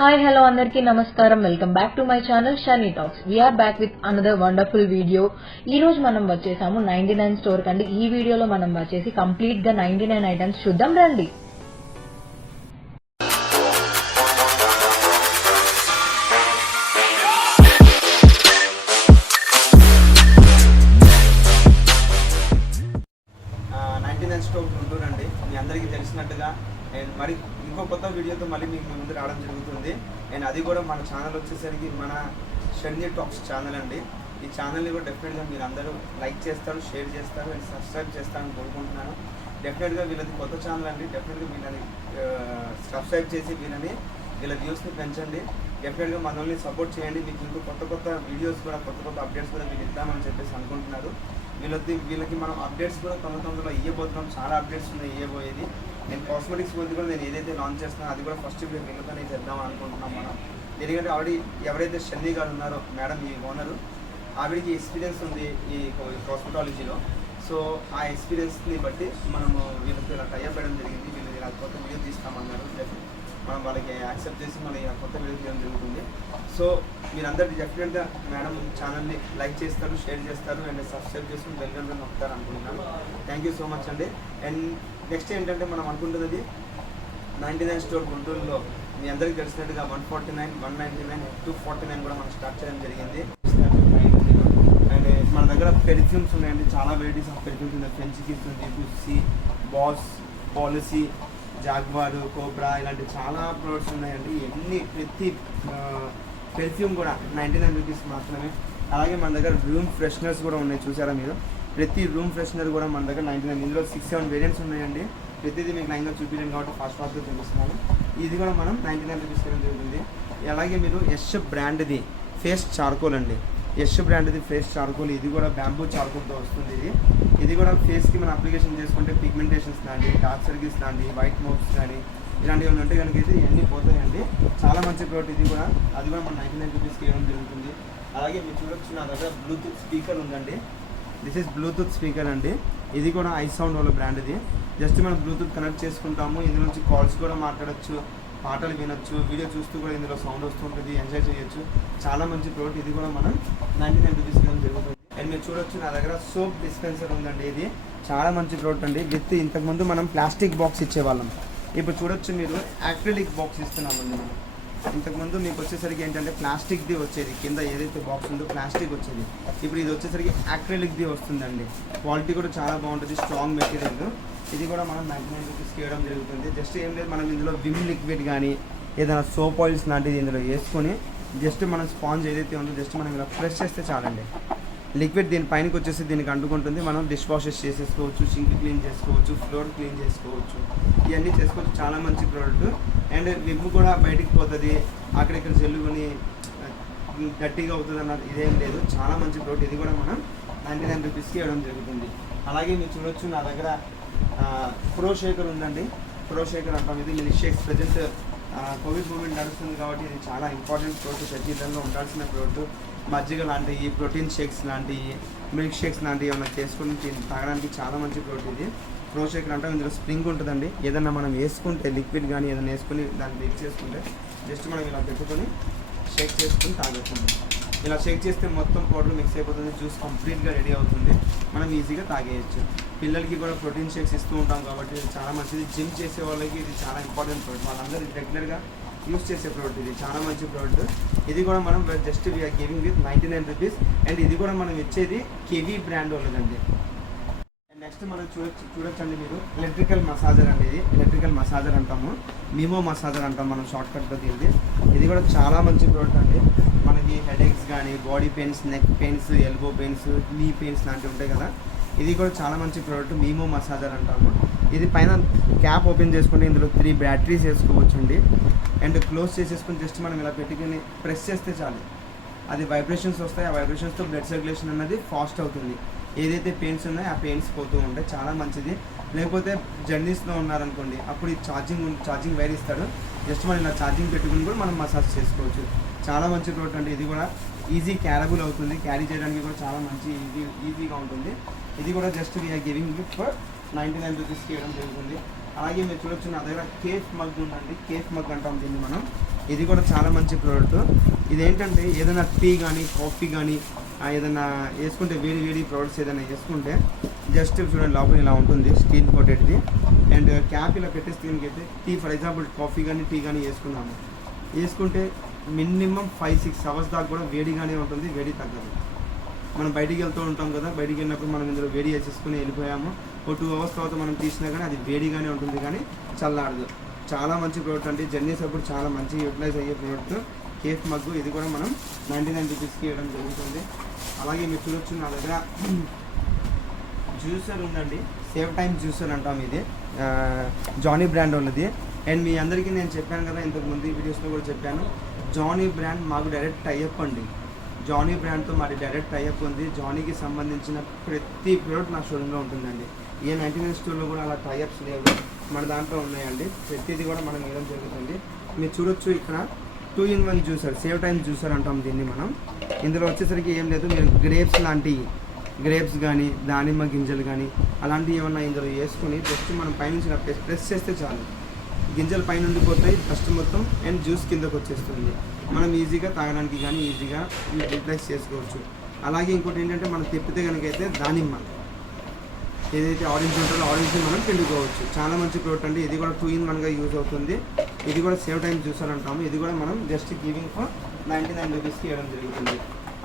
Hi, hello, andarki namaskaram. Welcome back to my channel Shani Talks. We are back with another wonderful video. ఈ రోజు మనం వచ్చేసాము 99 store కండి. ఈ వీడియోలో మనం వచ్చేసి కంప్లీట్ గా 99 ఐటమ్స్ చూద్దాం రండి. స్టోర్ ఉంటుందండి. మీ అందరికీ తెలిసినట్టుగా అండ్ మరి ఇంకో కొత్త వీడియోతో మళ్ళీ మీకు ముందు రావడం జరుగుతుంది. అండ్ అది కూడా మన ఛానల్ వచ్చేసరికి మన షన్నీ టాక్స్ ఛానల్ అండి. ఈ ఛానల్ని కూడా డెఫినెట్గా మీరు అందరూ లైక్ చేస్తారు, షేర్ చేస్తారు అండ్ సబ్స్క్రైబ్ చేస్తారని కోరుకుంటున్నాను. డెఫినెట్గా వీళ్ళది కొత్త ఛానల్ అండి. డెఫినెట్గా వీళ్ళని సబ్స్క్రైబ్ చేసి వీళ్ళ వ్యూస్ని పెంచండి. డెఫినెట్గా మనల్ని సపోర్ట్ చేయండి. మీకు ఇంకో కొత్త వీడియోస్ కూడా కొత్త అప్డేట్స్ కూడా వీళ్ళు ఇద్దామని చెప్పేసి అనుకుంటున్నారు. వీళ్ళకి మనం అప్డేట్స్ కూడా తొందరలో ఇవ్వబోతున్నాం. చాలా అప్డేట్స్ ఉన్నాయి ఇవ్వబోయేది. నేను కాస్మెటిక్స్ గురించి కూడా నేను ఏదైతే లాంచ్ చేస్తున్నానో అది కూడా ఫస్ట్ వీళ్ళతోనే చేద్దాం అనుకుంటున్నాం మనం. ఎందుకంటే ఆవిడ ఎవరైతే షన్నీ గారు ఉన్నారో మేడం, ఈ ఓనరు, ఆవిడకి ఎక్స్పీరియన్స్ ఉంది ఈ కాస్మెటాలజీలో. సో ఆ ఎక్స్పీరియన్స్ని బట్టి మనము వీళ్ళకి ఇలా టైప్ చేయడం జరిగింది. వీళ్ళు ఇలా కొత్త వీడియో తీస్తామన్నారు. మనం వాళ్ళకి యాక్సెప్ట్ చేసి మన కొత్త వీడియో తీయడం జరుగుతుంది. సో మీరందరూ డెఫినెట్గా మేడం ఛానల్ని లైక్ చేస్తారు, షేర్ చేస్తారు అండ్ సబ్స్క్రైబ్ చేసుకుని బెల్ గంటను నొక్కుతారు అనుకుంటున్నాను. థ్యాంక్ యూ సో మచ్ అండి. అండ్ నెక్స్ట్ ఏంటంటే మనం అనుకుంటున్నది 99 స్టోర్ గుంటూరులో మీ అందరికీ తెలిసినట్టుగా 149, 199, 249 కూడా మనం స్టార్ట్ చేయడం జరిగింది. అండ్ మన దగ్గర పెర్ఫ్యూమ్స్ ఉన్నాయండి. చాలా వెరైటీస్ ఆఫ్ పెర్ఫ్యూమ్స్ ఉన్నాయి. ఫ్రెంచ్ కిస్ ఉంది, గుస్సీ, బాస్, పాలసీ, జాగ్వార్, కోబ్రా, ఇలాంటి చాలా ప్రోడక్ట్స్ ఉన్నాయండి. ప్రతి పెర్ఫ్యూమ్ కూడా 99 రూపీస్ మాత్రమే. అలాగే మన దగ్గర రూమ్ ఫ్రెషనర్స్ కూడా ఉన్నాయి. చూసారా మీరు? ప్రతి రూమ్ ఫ్రెషనర్ కూడా మన దగ్గర 99. ఇందులో 6-7 వేరియంట్స్ ఉన్నాయండి. ప్రతిదీ మీకు లైన్గా చూపించాను కాబట్టి ఫాస్ట్గా చూపిస్తున్నాను. ఇది కూడా మనం 99 రూపీస్ జరుగుతుంది. అలాగే మీరు యష్ బ్రాండ్ది ఫేస్ చార్కోల్ అండి. యష్ బ్రాండ్ది ఫేస్ చార్కోల్, ఇది కూడా బ్యాంబూ చార్కోల్తో వస్తుంది. ఇది కూడా ఫేస్కి మనం అప్లికేషన్ చేసుకుంటే పిగ్మెంటేషన్స్ కానీ, డార్క్ సర్కిల్స్ కానీ, వైట్ మోప్స్ కానీ ఇలాంటివి ఉంటే కనుక అయితే ఇవన్నీ పోతాయండి. చాలా మంచి ప్రోడక్ట్ ఇది కూడా. అది కూడా మన 99 రూపీస్కి ఇవ్వడం జరుగుతుంది. అలాగే మీరు చూడొచ్చు, నా దగ్గర బ్లూటూత్ స్పీకర్ ఉందండి. దిస్ ఇస్ బ్లూటూత్ స్పీకర్ అండి. ఇది కూడా ఐ సౌండ్ వాళ్ళ బ్రాండ్. ఇది జస్ట్ మనం బ్లూటూత్ కనెక్ట్ చేసుకుంటాము. ఇందులో నుంచి కాల్స్ కూడా మాట్లాడచ్చు, పాటలు వినొచ్చు, వీడియో చూస్తూ కూడా ఇందులో సౌండ్ వస్తుంటుంది, ఎంజాయ్ చేయొచ్చు. చాలా మంచి ప్రోడక్ట్. ఇది కూడా మనం 99 రూపీస్ ఇవ్వడం జరుగుతుంది. అండ్ మీరు చూడొచ్చు, నా దగ్గర సోప్ డిస్పెన్సర్ ఉందండి. ఇది చాలా మంచి ప్రోడక్ట్ అండి. విత్ ఇంతకుముందు మనం ప్లాస్టిక్ బాక్స్ ఇచ్చేవాళ్ళం. ఇప్పుడు చూడొచ్చు మీరు యాక్రిలిక్ బాక్స్ ఇస్తున్నామండి మనం. ఇంతకుముందు మీకు వచ్చేసరికి ఏంటంటే ప్లాస్టిక్ది వచ్చేది, కింద ఏదైతే బాక్స్ ఉందో ప్లాస్టిక్ వచ్చేది. ఇప్పుడు ఇది వచ్చేసరికి యాక్రిలిక్ది వస్తుందండి. క్వాలిటీ కూడా చాలా బాగుంటుంది, స్ట్రాంగ్ మెటీరియల్. ఇది కూడా మనం 99 రూపీస్కి ఇవ్వడం జరుగుతుంది. జస్ట్ ఏం లేదు, మనం ఇందులో విమ్ లిక్విడ్ కానీ ఏదైనా సోప్ ఆయిల్స్ లాంటిది ఇందులో వేసుకొని జస్ట్ మనం స్పాంజ్ ఏదైతే ఉందో జస్ట్ మనం ఇలా ప్రెస్ చేస్తే చాలండి. లిక్విడ్ దీని పైనకి వచ్చేసి దీనికి అంటుకుంటుంది. మనం డిష్ వాషెస్ చేసేసుకోవచ్చు, సింక్ క్లీన్ చేసుకోవచ్చు, ఫ్లోర్ క్లీన్ చేసుకోవచ్చు, ఇవన్నీ చేసుకోవచ్చు. చాలా మంచి ప్రోడక్ట్. అండ్ విమ్ కూడా బయటికి పోతుంది, అక్కడిక్కడ చెల్లుకొని గట్టిగా అవుతుంది అన్నది ఇదేం లేదు. చాలా మంచి ప్రోడక్ట్. ఇది కూడా మనం 99 రూపీస్కి ఇవ్వడం జరుగుతుంది. అలాగే మీరు చూడొచ్చు, నా దగ్గర ప్రో షేకర్ ఉందండి. ప్రో షేకర్ అంటాం. ఇది milk shakes present covid moment నడుస్తుంది కాబట్టి ఇది చాలా ఇంపార్టెంట్ ప్రోడక్ట్. ప్రతి ఇళ్ళలో ఉండాల్సిన ప్రోడక్ట్. మజ్జిగ లాంటివి, ప్రోటీన్ షేక్స్ లాంటివి, మిల్క్ షేక్స్ లాంటివి ఏమైనా చేసుకుని తాగడానికి చాలా మంచి ప్రోడక్ట్ ఇది. ప్రో షేకర్ అంటే ఇందులో స్ప్రింగ్ ఉంటుందండి. ఏదన్నా మనం వేసుకుంటే లిక్విడ్ కానీ ఏదైనా వేసుకుని దాన్ని మిక్స్ చేసుకుంటే జస్ట్ మనం ఇలా పెట్టుకొని షేక్ చేసుకుని తాగేస్తుంది. ఇలా షేక్ చేస్తే మొత్తం పౌడర్ మిక్స్ అయిపోతుంది, జ్యూస్ కంప్లీట్గా రెడీ అవుతుంది, మనం ఈజీగా తాగేయచ్చు. పిల్లలకి కూడా ప్రోటీన్ షేక్స్ ఇస్తూ ఉంటాం కాబట్టి ఇది చాలా మంచిది. జిమ్ చేసే వాళ్ళకి ఇది చాలా ఇంపార్టెంట్ ప్రోడక్ట్. వాళ్ళందరూ రెగ్యులర్గా యూస్ చేసే ప్రోడక్ట్. ఇది చాలా మంచి ప్రోడక్ట్. ఇది కూడా మనం just we're giving with 99 rupees. And ఇది కూడా మనం ఇచ్చేది కేవీ బ్రాండ్ వాళ్ళదండి. నెక్స్ట్ మనం చూడొచ్చండి మీరు ఎలక్ట్రికల్ మసాజర్ అండి. ఇది ఎలక్ట్రికల్ మసాజర్ అంటాము, మీమో మసాజర్ అంటాం మనం షార్ట్కట్గా దీనిది. ఇది కూడా చాలా మంచి ప్రోడక్ట్ అండి. మనకి హెడేక్స్ కానీ, body pains, neck pains, elbow pains, నీ పెయిన్స్ లాంటివి ఉంటాయి కదా, ఇది కూడా చాలా మంచి ప్రోడక్ట్. మీమో మసాజర్ అంటాము. ఇది పైన క్యాప్ ఓపెన్ చేసుకుంటే ఇందులో 3 బ్యాటరీస్ వేసుకోవచ్చు అండి. అండ్ క్లోజ్ చేసేసుకుని జస్ట్ మనం ఇలా పెట్టుకుని ప్రెస్ చేస్తే చాలు, అది వైబ్రేషన్స్ వస్తాయి. ఆ వైబ్రేషన్స్తో బ్లడ్ సర్క్యులేషన్ అన్నది ఫాస్ట్ అవుతుంది. ఏదైతే పెయిన్స్ ఉన్నాయో ఆ పెయిన్స్ పోతూ ఉంటాయి. చాలా మంచిది. లేకపోతే జర్నీస్లో ఉన్నారనుకోండి, అప్పుడు ఈ ఛార్జింగ్ వైర్ ఇస్తాడు. జస్ట్ మనం ఇలా ఛార్జింగ్ పెట్టుకుని కూడా మనం మసాజ్ చేసుకోవచ్చు. చాలా మంచి ప్రోడక్ట్ అండి. ఇది కూడా ఈజీ క్యారబుల్ అవుతుంది, క్యారీ చేయడానికి కూడా చాలా మంచి ఈజీగా ఉంటుంది. ఇది కూడా just we're giving it for 99 రూపీస్కి ఇవ్వడం జరుగుతుంది. అలాగే మీరు చూడొచ్చు నా దగ్గర కేఫ్ మగ్ ఉందండి. కేఫ్ మగ్ అంటాం దీన్ని మనం. ఇది కూడా చాలా మంచి ప్రోడక్ట్. ఇదేంటంటే ఏదైనా టీ కానీ కాఫీ కానీ ఏదైనా వేసుకుంటే వేడి వేడి ప్రోడక్ట్స్ ఏదైనా వేసుకుంటే జస్ట్ చూడండి లోపల ఇలా ఉంటుంది స్టీల్ కోటెడ్ది. అండ్ క్యాప్ ఇలా పెట్టేస్తే దీనికైతే టీ ఫర్ ఎగ్జాంపుల్ కాఫీ కానీ టీ కానీ వేసుకున్నాము, వేసుకుంటే మినిమం 5-6 అవర్స్ దాకా కూడా వేడిగానే ఉంటుంది, వేడి తగ్గదు. మనం బయటికి వెళ్తూ ఉంటాం కదా, బయటికి వెళ్ళినప్పుడు మనం ఇందులో వేడి వేసేసుకుని వెళ్ళిపోయాము, ఒక 2 అవర్స్ తర్వాత మనం తీసినా కానీ అది వేడిగానే ఉంటుంది కానీ చల్లారదు. చాలా మంచి ప్రోడక్ట్ అండి. జర్నీస్ అప్పుడు చాలా మంచి యూటిలైజ్ అయ్యే ప్రోడక్ట్ కేఫ్ మగ్గు. ఇది కూడా మనం 99 రూపీస్కి ఇవ్వడం జరుగుతుంది. అలాగే మీరు చూడొచ్చు నా దగ్గర జ్యూసర్ ఉందండి. సేవ్ టైమ్ జ్యూసర్ అంటాం. ఇది జానీ బ్రాండ్ ఉన్నది. అండ్ మీ అందరికీ నేను చెప్పాను కదా, ఇంతకుముందు వీడియోస్లో కూడా చెప్పాను, జానీ బ్రాండ్ మాకు డైరెక్ట్ టైఅప్ అండి. జానీ బ్రాండ్తో మరి డైరెక్ట్ టైఅప్ ఉంది. జానీకి సంబంధించిన ప్రతి ప్రోడక్ట్ నా షోరూంలో ఉంటుందండి. ఏ 99 స్టోర్లో కూడా అలా టైఅప్స్ లేవు, మన దాంట్లో ఉన్నాయండి. ప్రతిదీ కూడా మనం ఇవ్వడం జరుగుతుంది. మీరు చూడొచ్చు ఇక్కడ 2-in-1 juicer, save time juicer అంటాం దీన్ని మనం. ఇందులో వచ్చేసరికి ఏం లేదు, మీరు గ్రేప్స్ లాంటివి, గ్రేప్స్ కానీ దానిమ్మ గింజలు కానీ అలాంటివి ఏమన్నా ఇందులో వేసుకొని జస్ట్ మనం పైనుంచి ప్రెస్ చేస్తే చాలు, గింజలు పైన ఉండిపోతాయి డస్ట్ మొత్తం, అండ్ జ్యూస్ కిందకు వచ్చేస్తుంది. మనం ఈజీగా తాగడానికి కానీ ఈజీగా యూటిలైజ్ చేసుకోవచ్చు. అలాగే ఇంకోటి ఏంటంటే మనం తిప్పితే కనుకైతే దానిమ్మ ఏదైతే ఆరెంజ్ ఉంటుందో ఆరెంజ్ని మనం పిండుకోవచ్చు. చాలా మంచి ప్రోడక్ట్ అండి. ఇది కూడా 2-in-1గా యూజ్ అవుతుంది. ఇది కూడా సేవ్ టైం జ్యూసర్ అంటాము. ఇది కూడా మనం జస్ట్ గివింగ్ ఫర్ 99 రూపీస్కి ఇవ్వడం జరుగుతుంది.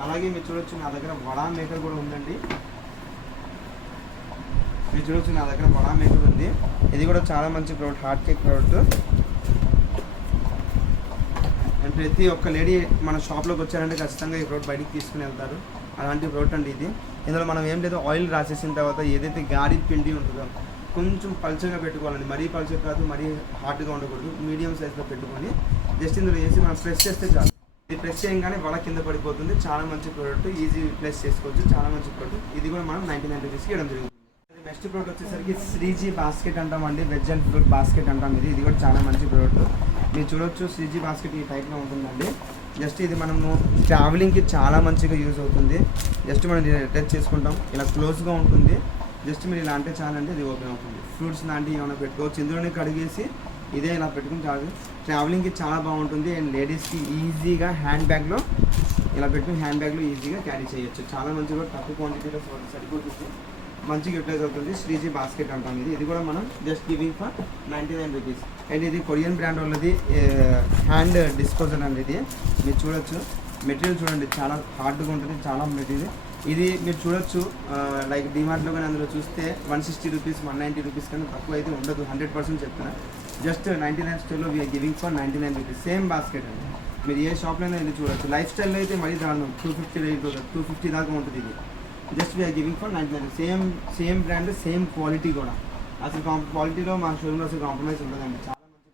అలాగే మీరు చూడొచ్చు నా దగ్గర వడా మేకర్ కూడా ఉందండి. మీరు చూడొచ్చు నా దగ్గర వడా మేకర్ ఉంది. ఇది కూడా చాలా మంచి product, hot cake product. And ప్రతి ఒక్క లేడీ మన షాప్లోకి వచ్చారంటే ఖచ్చితంగా ఈ ప్రోడక్ట్ బయటికి తీసుకుని వెళ్తారు. అలాంటి ప్రోడక్ట్ అండి ఇది. ఇందులో మనం ఏం లేదు, ఆయిల్ రాసేసిన తర్వాత ఏదైతే గారి పిండి ఉంటుందో కొంచెం పల్చగా పెట్టుకోవాలండి. మరీ పల్చగా కాదు, మరీ హార్డ్గా ఉండకూడదు, మీడియం సైజ్లో పెట్టుకొని జస్ట్ ఇందులో వేసి మనం ప్రెస్ చేస్తే చాలు. ఇది ప్రెస్ చేయగానే వడ కింద పడిపోతుంది. చాలా మంచి ప్రోడక్ట్, ఈజీ ప్రెస్ చేసుకోవచ్చు. చాలా మంచి ప్రోడక్ట్. ఇది కూడా మనం 99 రూపీస్కి ఇవ్వడం జరుగుతుంది. నెక్స్ట్ ప్రోడక్ట్ వచ్చేసరికి శ్రీజీ బాస్కెట్ అంటామండి. వెజ్ అండ్ ఫ్రూట్ బాస్కెట్ అంటాం. ఇది కూడా చాలా మంచి ప్రోడక్ట్. మీరు చూడొచ్చు శ్రీజీ బాస్కెట్ ఈ టైప్లో ఉంటుందండి. జస్ట్ ఇది మనము ట్రావెలింగ్కి చాలా మంచిగా యూజ్ అవుతుంది. జస్ట్ మనం అటాచ్ చేసుకుంటాం, ఇలా క్లోజ్గా ఉంటుంది. జస్ట్ మీరు ఇలా అంటే చాలంటే ఇది ఓపెన్ అవుతుంది. ఫ్రూట్స్ లాంటివి ఏమైనా పెట్టుకోవచ్చు, ఇందులోనే కడిగేసి ఇదే ఇలా పెట్టుకుని చాలు. ట్రావెలింగ్కి చాలా బాగుంటుంది. అండ్ లేడీస్కి ఈజీగా హ్యాండ్ బ్యాగ్లో ఇలా పెట్టుకుని హ్యాండ్ బ్యాగ్లో ఈజీగా క్యారీ చేయొచ్చు. చాలా మంచిగా తక్కువ క్వాంటిటీలో సరిపోతుంది, మంచిగా యూటిలైజ్ అవుతుంది. శ్రీజీ బాస్కెట్ అంటాం. ఇది కూడా మనం just giving for 99 rupees. And ఇది కొరియన్ బ్రాండ్ వాళ్ళది హ్యాండ్ డిస్పోజల్ అండి. ఇది మీరు చూడొచ్చు, మెటీరియల్ చూడండి చాలా హార్డ్గా ఉంటుంది, చాలా మెటీరియల్. ఇది మీరు చూడొచ్చు లైక్ డిమార్ట్లో కానీ అందులో చూస్తే 160 రూపీస్ 190 రూపీస్ కన్నా తక్కువ అయితే ఉండదు. 100% చెప్తున్నా. జస్ట్ 99 స్టోర్లో we're giving for 99 rupees. Same basket అండి. మీరు ఏ షాప్లోనే ఇది చూడొచ్చు. లైఫ్ స్టైల్లో అయితే మరీ దారుణం, 250 దాకా ఉంటుంది. ఇది just we're giving for 99. Same brand, same quality కూడా. అసలు క్వాలిటీలో మా షోరూమ్లో అసలు కాంప్రమైజ్ ఉండదండి. చాలా మంచి.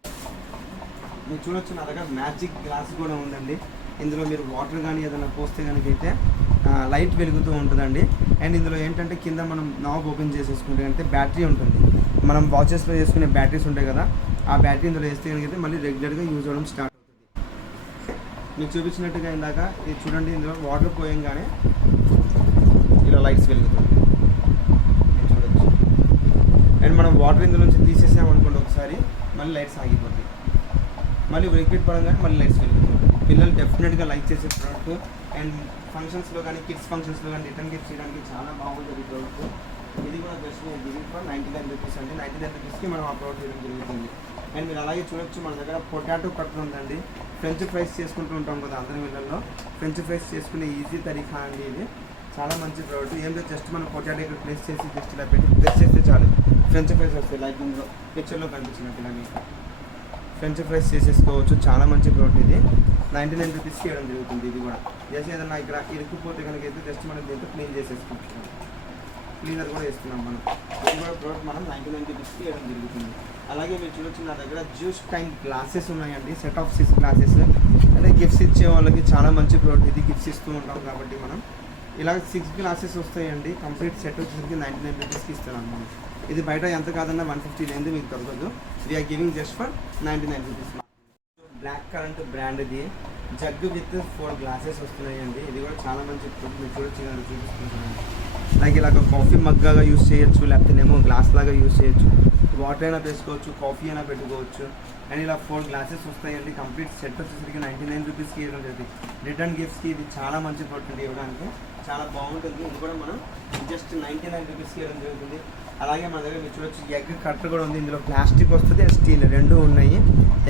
మీరు చూడొచ్చు నా దగ్గర మ్యాజిక్ గ్లాస్ కూడా ఉందండి. ఇందులో మీరు వాటర్ కానీ ఏదైనా పోస్తే కనుక అయితే లైట్ వెలుగుతూ ఉంటుందండి. అండ్ ఇందులో ఏంటంటే కింద మనం నాబ్ ఓపెన్ చేసేసుకుంటే అంటే బ్యాటరీ ఉంటుంది. మనం వాచెస్లో వేసుకునే బ్యాటరీస్ ఉంటాయి కదా, ఆ బ్యాటరీ ఇందులో వేస్తే కనుక అయితే మళ్ళీ రెగ్యులర్గా యూజ్ అవ్వడం స్టార్ట్ అవుతుంది. మీకు చూపించినట్టుగా ఇందాక ఇది చూడండి, ఇందులో వాటర్ పోయంగానే ఇలా లైట్స్ వెలుగుతుంది. మీరు చూడొచ్చు. అండ్ మనం వాటర్ ఇందులో నుంచి తీసేసామనుకోండి ఒకసారి, మళ్ళీ లైట్స్ ఆగిపోతాయి. మళ్ళీ లిక్విడ్ పడంగానే మళ్ళీ లైట్స్ వెలుగుతుంది. పిల్లలు డెఫినెట్గా లైక్ చేసే ప్రోడక్ట్. అండ్ ఫంక్షన్స్లో కానీ కిడ్స్ ఫంక్షన్స్లో కానీ రిటర్న్ గిఫ్ట్ చేయడానికి చాలా బాగుంటుంది ప్రోడక్ట్. ఇది కూడా జస్ట్ మీరు గివింగ్ ఫర్ 99 రూపీస్ అండి. 99 రూపీస్కి మనం ఆ ప్రోడక్ట్ ఇవ్వడం జరుగుతుంది. అండ్ మీరు అలాగే చూడొచ్చు మన దగ్గర పొటాటో కట్టర్ ఉందండి. ఫ్రెంచ్ ఫ్రైస్ చేసుకుంటూ ఉంటాం కదా అందరి వీళ్ళల్లో, ఫ్రెంచ్ ఫ్రైస్ చేసుకునే ఈజీ తరీఖా అండి ఇది. చాలా మంచి ప్రోడక్ట్. ఏంటో జస్ట్ మనం పొటాటో ఇక్కడ ప్లేస్ చేసి జస్ట్ ఇలా పెట్టి ప్రెస్ చేస్తే చాలు ఫ్రెంచ్ ఫ్రైస్ వస్తాయి. లైక్ ఇందులో పిక్చర్లో కనిపించినట్టు ఇలా మీకు ఫ్రెంచ్ ఫ్రైస్ చేసేసుకోవచ్చు. చాలా మంచి ప్రోడక్ట్ ఇది. 99 రూపీస్కి ఇవ్వడం జరుగుతుంది. ఇది కూడా జస్ట్ ఏదన్నా ఇక్కడ ఇరుక్కుపోతే కనుక అయితే జస్ట్ మనం దీంతో క్లీన్ చేసేసుకుంటున్నాం. క్లీనర్ కూడా వేస్తున్నాం మనం. ఇది కూడా ప్రోడక్ట్ మనం 99 రూపీస్కి ఇవ్వడం జరుగుతుంది. అలాగే మీరు చూడొచ్చు నా దగ్గర జ్యూస్ టైం గ్లాసెస్ ఉన్నాయండి. Set of 6 glasses. అంటే గిఫ్ట్స్ ఇచ్చే వాళ్ళకి చాలా మంచి ప్రోడక్ట్ ఇది. గిఫ్ట్స్ ఇస్తూ ఉంటాం కాబట్టి మనం ఇలా 6 గ్లాసెస్ వస్తాయండి. కంప్లీట్ సెట్ వచ్చేసరికి 99 రూపీస్కి ఇస్తున్నాం మనం. ఇది బయట ఎంత కాదన్నా 150 లేనిది మీకు దొరకదు. We're giving just for 99 rupees. Black currant brand ఇది. జగ్ విత్ 4 గ్లాసెస్ వస్తున్నాయండి. ఇది కూడా చాలా మంచి మీరు చూడొచ్చు కదా, చూపిస్తున్నాను. లైక్ ఇలాగ కాఫీ మగ్గాగా యూస్ చేయొచ్చు, లేకపోతేనేమో గ్లాస్ లాగా యూస్ చేయొచ్చు. వాటర్ అయినా వేసుకోవచ్చు, కాఫీ అయినా పెట్టుకోవచ్చు. అండ్ ఇలా 4 గ్లాసెస్ వస్తాయండి. కంప్లీట్ సెట్ వచ్చేసరికి 99 రూపీస్కి ఇవ్వడం జరుగుతుంది. రిటర్న్ గిఫ్ట్స్కి ఇది చాలా మంచి ప్రోడక్ట్ అండి, ఇవ్వడానికి చాలా బాగుంటుంది. ఇది కూడా మనం జస్ట్ 99 రూపీస్కి ఇవ్వడం జరుగుతుంది. అలాగే మన దగ్గర మీరు చూడొచ్చు ఎగ్ కట్టర్ కూడా ఉంది. ఇందులో ప్లాస్టిక్ వస్తుంది, స్టీల్ రెండు ఉన్నాయి.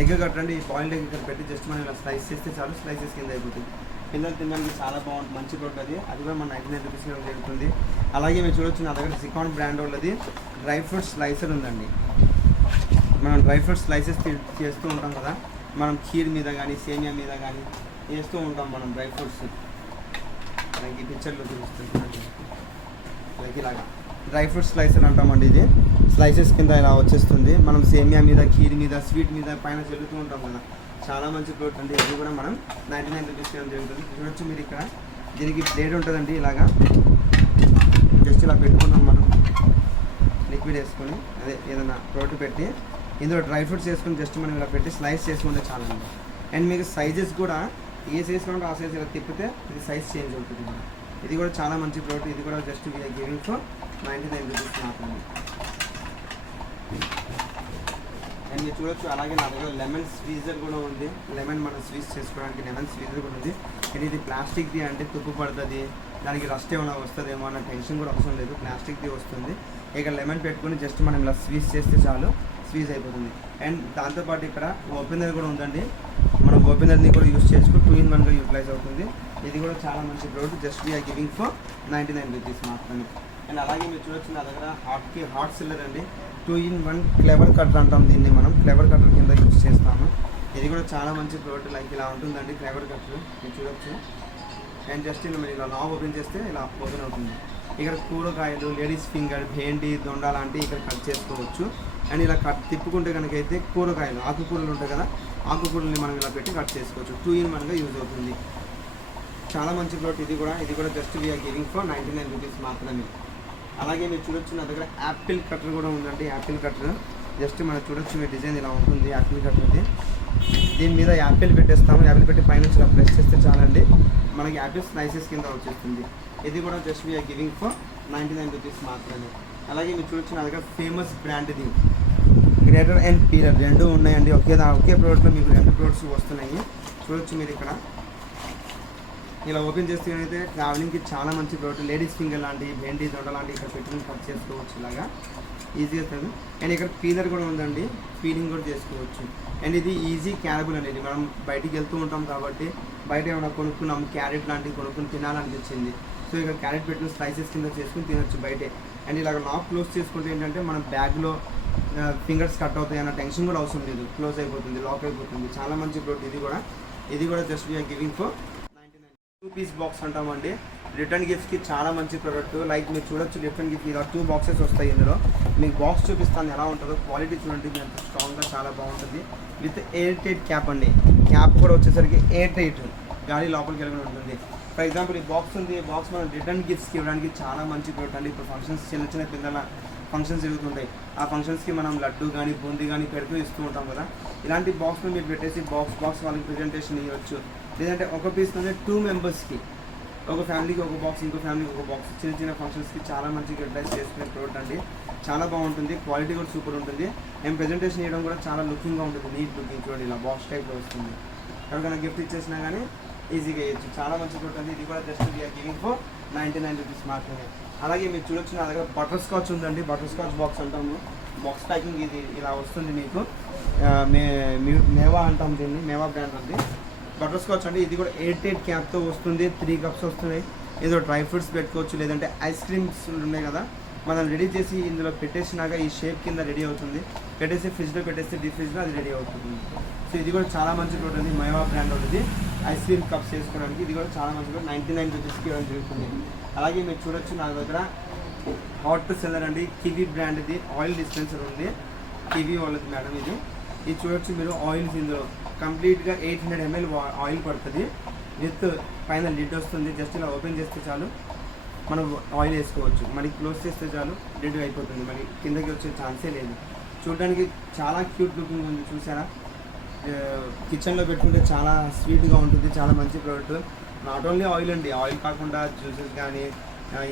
ఎగ్ కట్టర్ అంటే ఈ బాయిల్డ్ ఎగ్ ఇక్కడ పెట్టి జస్ట్ మనం ఇలా స్లైస్ చేస్తే చాలు, స్లైసెస్ కింద అయిపోతుంది. పిల్లలు తినడానికి చాలా బాగుంటుంది, మంచి ప్రోడక్ట్ అది. అది కూడా మన 99 రూపీస్ ఇవ్వడం జరుగుతుంది. అలాగే మీరు చూడొచ్చు నా దగ్గర సికాన్ బ్రాండ్ వాళ్ళది డ్రై ఫ్రూట్ స్లైసర్ ఉందండి. మనం డ్రై ఫ్రూట్ స్లైసెస్ చేస్తూ ఉంటాం కదా, మనం ఖీర్ మీద కానీ సేమియా మీద కానీ వేస్తూ ఉంటాం మనం డ్రై ఫ్రూట్స్. లైక్ ఈ పిక్చర్లో చూపిస్తుంది, లైక్ ఇలాగా డ్రై ఫ్రూట్ స్లైసర్ అంటామండి. ఇది స్లైసెస్ కింద ఇలా వచ్చేస్తుంది. మనం సేమియా మీద, ఖీర్ మీద, స్వీట్ మీద పైన చల్లుతూ ఉంటాం కదా, చాలా మంచి ప్రోడక్ట్ అండి. ఇది కూడా మనం 99 రూపీస్ ఇవ్వడం జరుగుతుంది. చూడొచ్చు మీరు ఇక్కడ దీనికి ప్లేట్ ఉంటుందండి. ఇలాగా జస్ట్ ఇలా పెట్టుకున్నాం మనం, లిక్విడ్ వేసుకొని అదే ఏదైనా ప్రోడక్ట్ పెట్టి ఇందులో డ్రై ఫ్రూట్స్ వేసుకొని జస్ట్ మనం ఇలా పెట్టి స్లైస్ చేసుకుంటే చాలండి. అండ్ మీకు సైజెస్ కూడా ఏ సైజ్లో ఉంటే ఆ సైజ్ ఇలా తిప్పితే ఇది సైజ్ చేంజ్ అవుతుంది. ఇది కూడా చాలా మంచి ప్రోడక్ట్. ఇది కూడా జస్ట్ గివింగ్ ఫర్ 99 రూపీస్ మాత్రమే. అండ్ మీరు చూడొచ్చు అలాగే నా దగ్గర లెమన్ స్వీజర్ కూడా ఉంది. లెమన్ మనం స్వీజ్ చేసుకోవడానికి లెమన్ స్వీజర్ కూడా ఉంది. అండ్ ఇది ప్లాస్టిక్ది, అంటే తుప్పు పడుతుంది, దానికి రస్ట్ ఏమైనా వస్తుందేమో అన్న టెన్షన్ కూడా అవసరం లేదు. ప్లాస్టిక్ది వస్తుంది. ఇక లెమన్ పెట్టుకొని జస్ట్ మనం ఇలా స్వీజ్ చేస్తే చాలు, స్వీజ్ అయిపోతుంది. అండ్ దాంతోపాటు ఇక్కడ ఓపెనర్ కూడా ఉందండి. మనం ఓపెనర్ని కూడా యూజ్ చేసుకు 2-in-1గా యూటిలైజ్ అవుతుంది. ఇది కూడా చాలా మంచి product. Just we're giving for 99 rupees మాత్రమే. అండ్ అలాగే మీరు చూడొచ్చు నా దగ్గర హాట్ సిల్లర్ అండి. 2-in-1 ఫ్లేవర్ కట్టర్ అంటాం దీన్ని, మనం ఫ్లేవర్ కట్టర్ కింద యూజ్ చేస్తాము. ఇది కూడా చాలా మంచి ప్రోడక్ట్. లైక్ ఇలా ఉంటుందండి ఫ్లేవర్ కట్టర్, మీరు చూడొచ్చు. అండ్ జస్ట్ మీరు ఇలా నాబ్ ఓపెన్ చేస్తే ఇలా ఓపెన్ అవుతుంది. ఇక్కడ కూరగాయలు, లేడీస్ ఫింగర్, భేండి, దొండ లాంటివి ఇక్కడ కట్ చేసుకోవచ్చు. అండ్ ఇలా తిప్పుకుంటే కనుక అయితే కూరగాయలు, ఆకుకూరలు ఉంటాయి కదా, ఆకుకూరల్ని మనం ఇలా పెట్టి కట్ చేసుకోవచ్చు. 2-in-1గా యూజ్ అవుతుంది. చాలా మంచి ప్రోడక్ట్ ఇది కూడా just we're giving for 99 rupees మాత్రమే. అలాగే మీరు చూడొచ్చు నా దగ్గర యాపిల్ కట్టర్ కూడా ఉందండి. యాపిల్ కట్టర్ జస్ట్ మనం చూడొచ్చు, మీ డిజైన్ ఇలా ఉంటుంది. యాపిల్ కట్టర్ది దీని మీద యాపిల్ పెట్టేస్తాము. యాపిల్ పెట్టి పైన ఇలా ప్రెస్ చేస్తే చాలండి, మనకి యాపిల్ స్లైసెస్ కింద వచ్చేస్తుంది. ఇది కూడా just we're giving for 99 rupees మాత్రమే. అలాగే మీరు చూడొచ్చు నా దగ్గర ఫేమస్ బ్రాండ్ ఇది గ్రేటర్ అండ్ పీలర్ రెండు ఉన్నాయండి. ఒకే ప్రోడక్ట్లో మీకు 2 ప్రోడక్ట్స్ వస్తున్నాయి. చూడొచ్చు మీరు ఇక్కడ ఇలా ఓపెన్ చేస్తే అయితే ట్రావెలింగ్కి చాలా మంచి ప్రోడక్ట్. లేడీస్ ఫింగర్ లాంటి, భేండి, దొండ లాంటి ఇక్కడ పెట్టుకుని కట్ చేసుకోవచ్చు ఇలాగా ఈజీగా వస్తుంది. అండ్ ఇక్కడ పీలర్ కూడా ఉందండి, పీలింగ్ కూడా చేసుకోవచ్చు. అండ్ ఇది ఈజీ క్యారబుల్ అనేది, మనం బయటికి వెళ్తూ ఉంటాం కాబట్టి బయట ఏమైనా కొనుక్కున్నాం, క్యారెట్ లాంటివి కొనుక్కుని తినాలనిపించింది, సో ఇక్కడ క్యారెట్ పెట్టుకుని స్లైసెస్ కింద చేసుకుని తినొచ్చు బయటే. అండ్ ఇలాగ లాక్ క్లోజ్ చేసుకుంటే ఏంటంటే మన బ్యాగ్లో ఫింగర్స్ కట్ అవుతాయి అన్న టెన్షన్ కూడా అవసరం లేదు, క్లోజ్ అయిపోతుంది, లాక్ అయిపోతుంది. చాలా మంచి ప్రోడక్ట్ ఇది కూడా just we're giving for 2 piece box అంటామండి. రిటర్న్ గిఫ్ట్స్కి చాలా మంచి ప్రోడక్ట్. లైక్ మీరు చూడొచ్చు, రిటర్న్ గిఫ్ట్ ఇలా 2 బాక్సెస్ వస్తాయి. ఇందులో మీకు బాక్స్ చూపిస్తాను ఎలా ఉంటుందో. క్వాలిటీ చూడండి, ఎంత స్ట్రాంగ్గా చాలా బాగుంటుంది. విత్ ఎయిర్ టైట్ క్యాప్ అండి. క్యాప్ కూడా వచ్చేసరికి ఎయిర్ టైట్, గాలి లోపలికి వెళ్ళి ఉంటుంది. ఫర్ ఎగ్జాంపుల్ ఈ బాక్స్ ఉంది, ఈ బాక్స్ మనం రిటర్న్ గిఫ్ట్స్కి ఇవ్వడానికి చాలా మంచి ప్రోడక్ట్ అండి. ఇప్పుడు ఫంక్షన్స్, చిన్న పిల్లల ఫంక్షన్స్ జరుగుతుంటాయి, ఆ ఫంక్షన్స్కి మనం లడ్డు కానీ బూందీ కానీ పెడుతూ ఇస్తూ ఉంటాం కదా, ఇలాంటి బాక్స్లో మీరు పెట్టేసి బాక్స్ వాళ్ళకి ప్రెజెంటేషన్ ఇవ్వచ్చు. లేదంటే ఒక పీస్లోనే 2 మెంబర్స్కి, ఒక ఫ్యామిలీకి ఒక బాక్స్, ఇంకో ఫ్యామిలీకి ఒక బాక్స్, చిన్న ఫంక్షన్స్కి చాలా మంచిగా యూటిలైజ్ చేసుకునే ప్రోడక్ట్ అండి. చాలా బాగుంటుంది, క్వాలిటీ కూడా సూపర్ ఉంటుంది. అండ్ ప్రెజెంటేషన్ చేయడం కూడా చాలా లుకింగ్గా ఉంటుంది, నీట్ లుకింగ్. చూడండి ఇలా బాక్స్ టైప్లో వస్తుంది. ఎవరికైనా గిఫ్ట్ ఇచ్చేసినా కానీ ఈజీగా వేయచ్చు. చాలా మంచి ప్రోడక్ట్ అండి. ఇది కూడా just we're giving for 99 rupees మాత్రమే. అలాగే మీరు చూడొచ్చు నా దగ్గర బటర్ స్కాచ్ ఉందండి. బటర్ స్కాచ్ బాక్స్ అంటాము. బాక్స్ ప్యాకింగ్ ఇది ఇలా వస్తుంది మీకు. మేవా అంటాం దీన్ని, మేవా బ్రాండ్ అండి. బటర్ స్కాచ్ అంటే ఇది కూడా ఎయిర్ టైట్ క్యాప్తో వస్తుంది. 3 కప్స్ వస్తున్నాయి. ఏదో డ్రై ఫ్రూట్స్ పెట్టుకోవచ్చు, లేదంటే ఐస్ క్రీమ్స్ ఉన్నాయి కదా, మనం రెడీ చేసి ఇందులో పెట్టేసినాక ఈ షేప్ కింద రెడీ అవుతుంది. పెట్టేసి ఫ్రిడ్జ్లో పెట్టేస్తే డీప్ ఫ్రిడ్జ్లో అది రెడీ అవుతుంది. సో ఇది కూడా చాలా మంచి ప్రోడక్ట్ అండి. మేవా బ్రాండ్ ఉంటుంది. ఐస్ క్రీమ్ కప్స్ చేసుకోవడానికి ఇది కూడా చాలా మంచిగా 99 రూపీస్కి ఇవ్వడం జరుగుతుంది. అలాగే మీరు చూడొచ్చు నా దగ్గర హాట్ సెల్లర్ అండి. కివీ బ్రాండ్ ఇది ఆయిల్ డిస్పెన్సర్ ఉంది. కివీ వాళ్ళది మేడం ఇది. ఇది చూడొచ్చు మీరు. ఆయిల్స్ ఇందులో కంప్లీట్గా 800 ml ఆయిల్ పడుతుంది. విత్ పైన లిడ్ వస్తుంది. జస్ట్ ఇలా ఓపెన్ చేస్తే చాలు మనం ఆయిల్ వేసుకోవచ్చు. మరి క్లోజ్ చేస్తే చాలు లిడ్ అయిపోతుంది. మరి కిందకి వచ్చే ఛాన్సే లేదు. చూడడానికి చాలా క్యూట్ లుకింగ్ ఉంది, చూసారా. కిచెన్లో పెట్టుకుంటే చాలా స్వీట్గా ఉంటుంది. చాలా మంచి ప్రోడక్ట్. నాట్ ఓన్లీ ఆయిల్ అండి, ఆయిల్ కాకుండా జ్యూసెస్ కానీ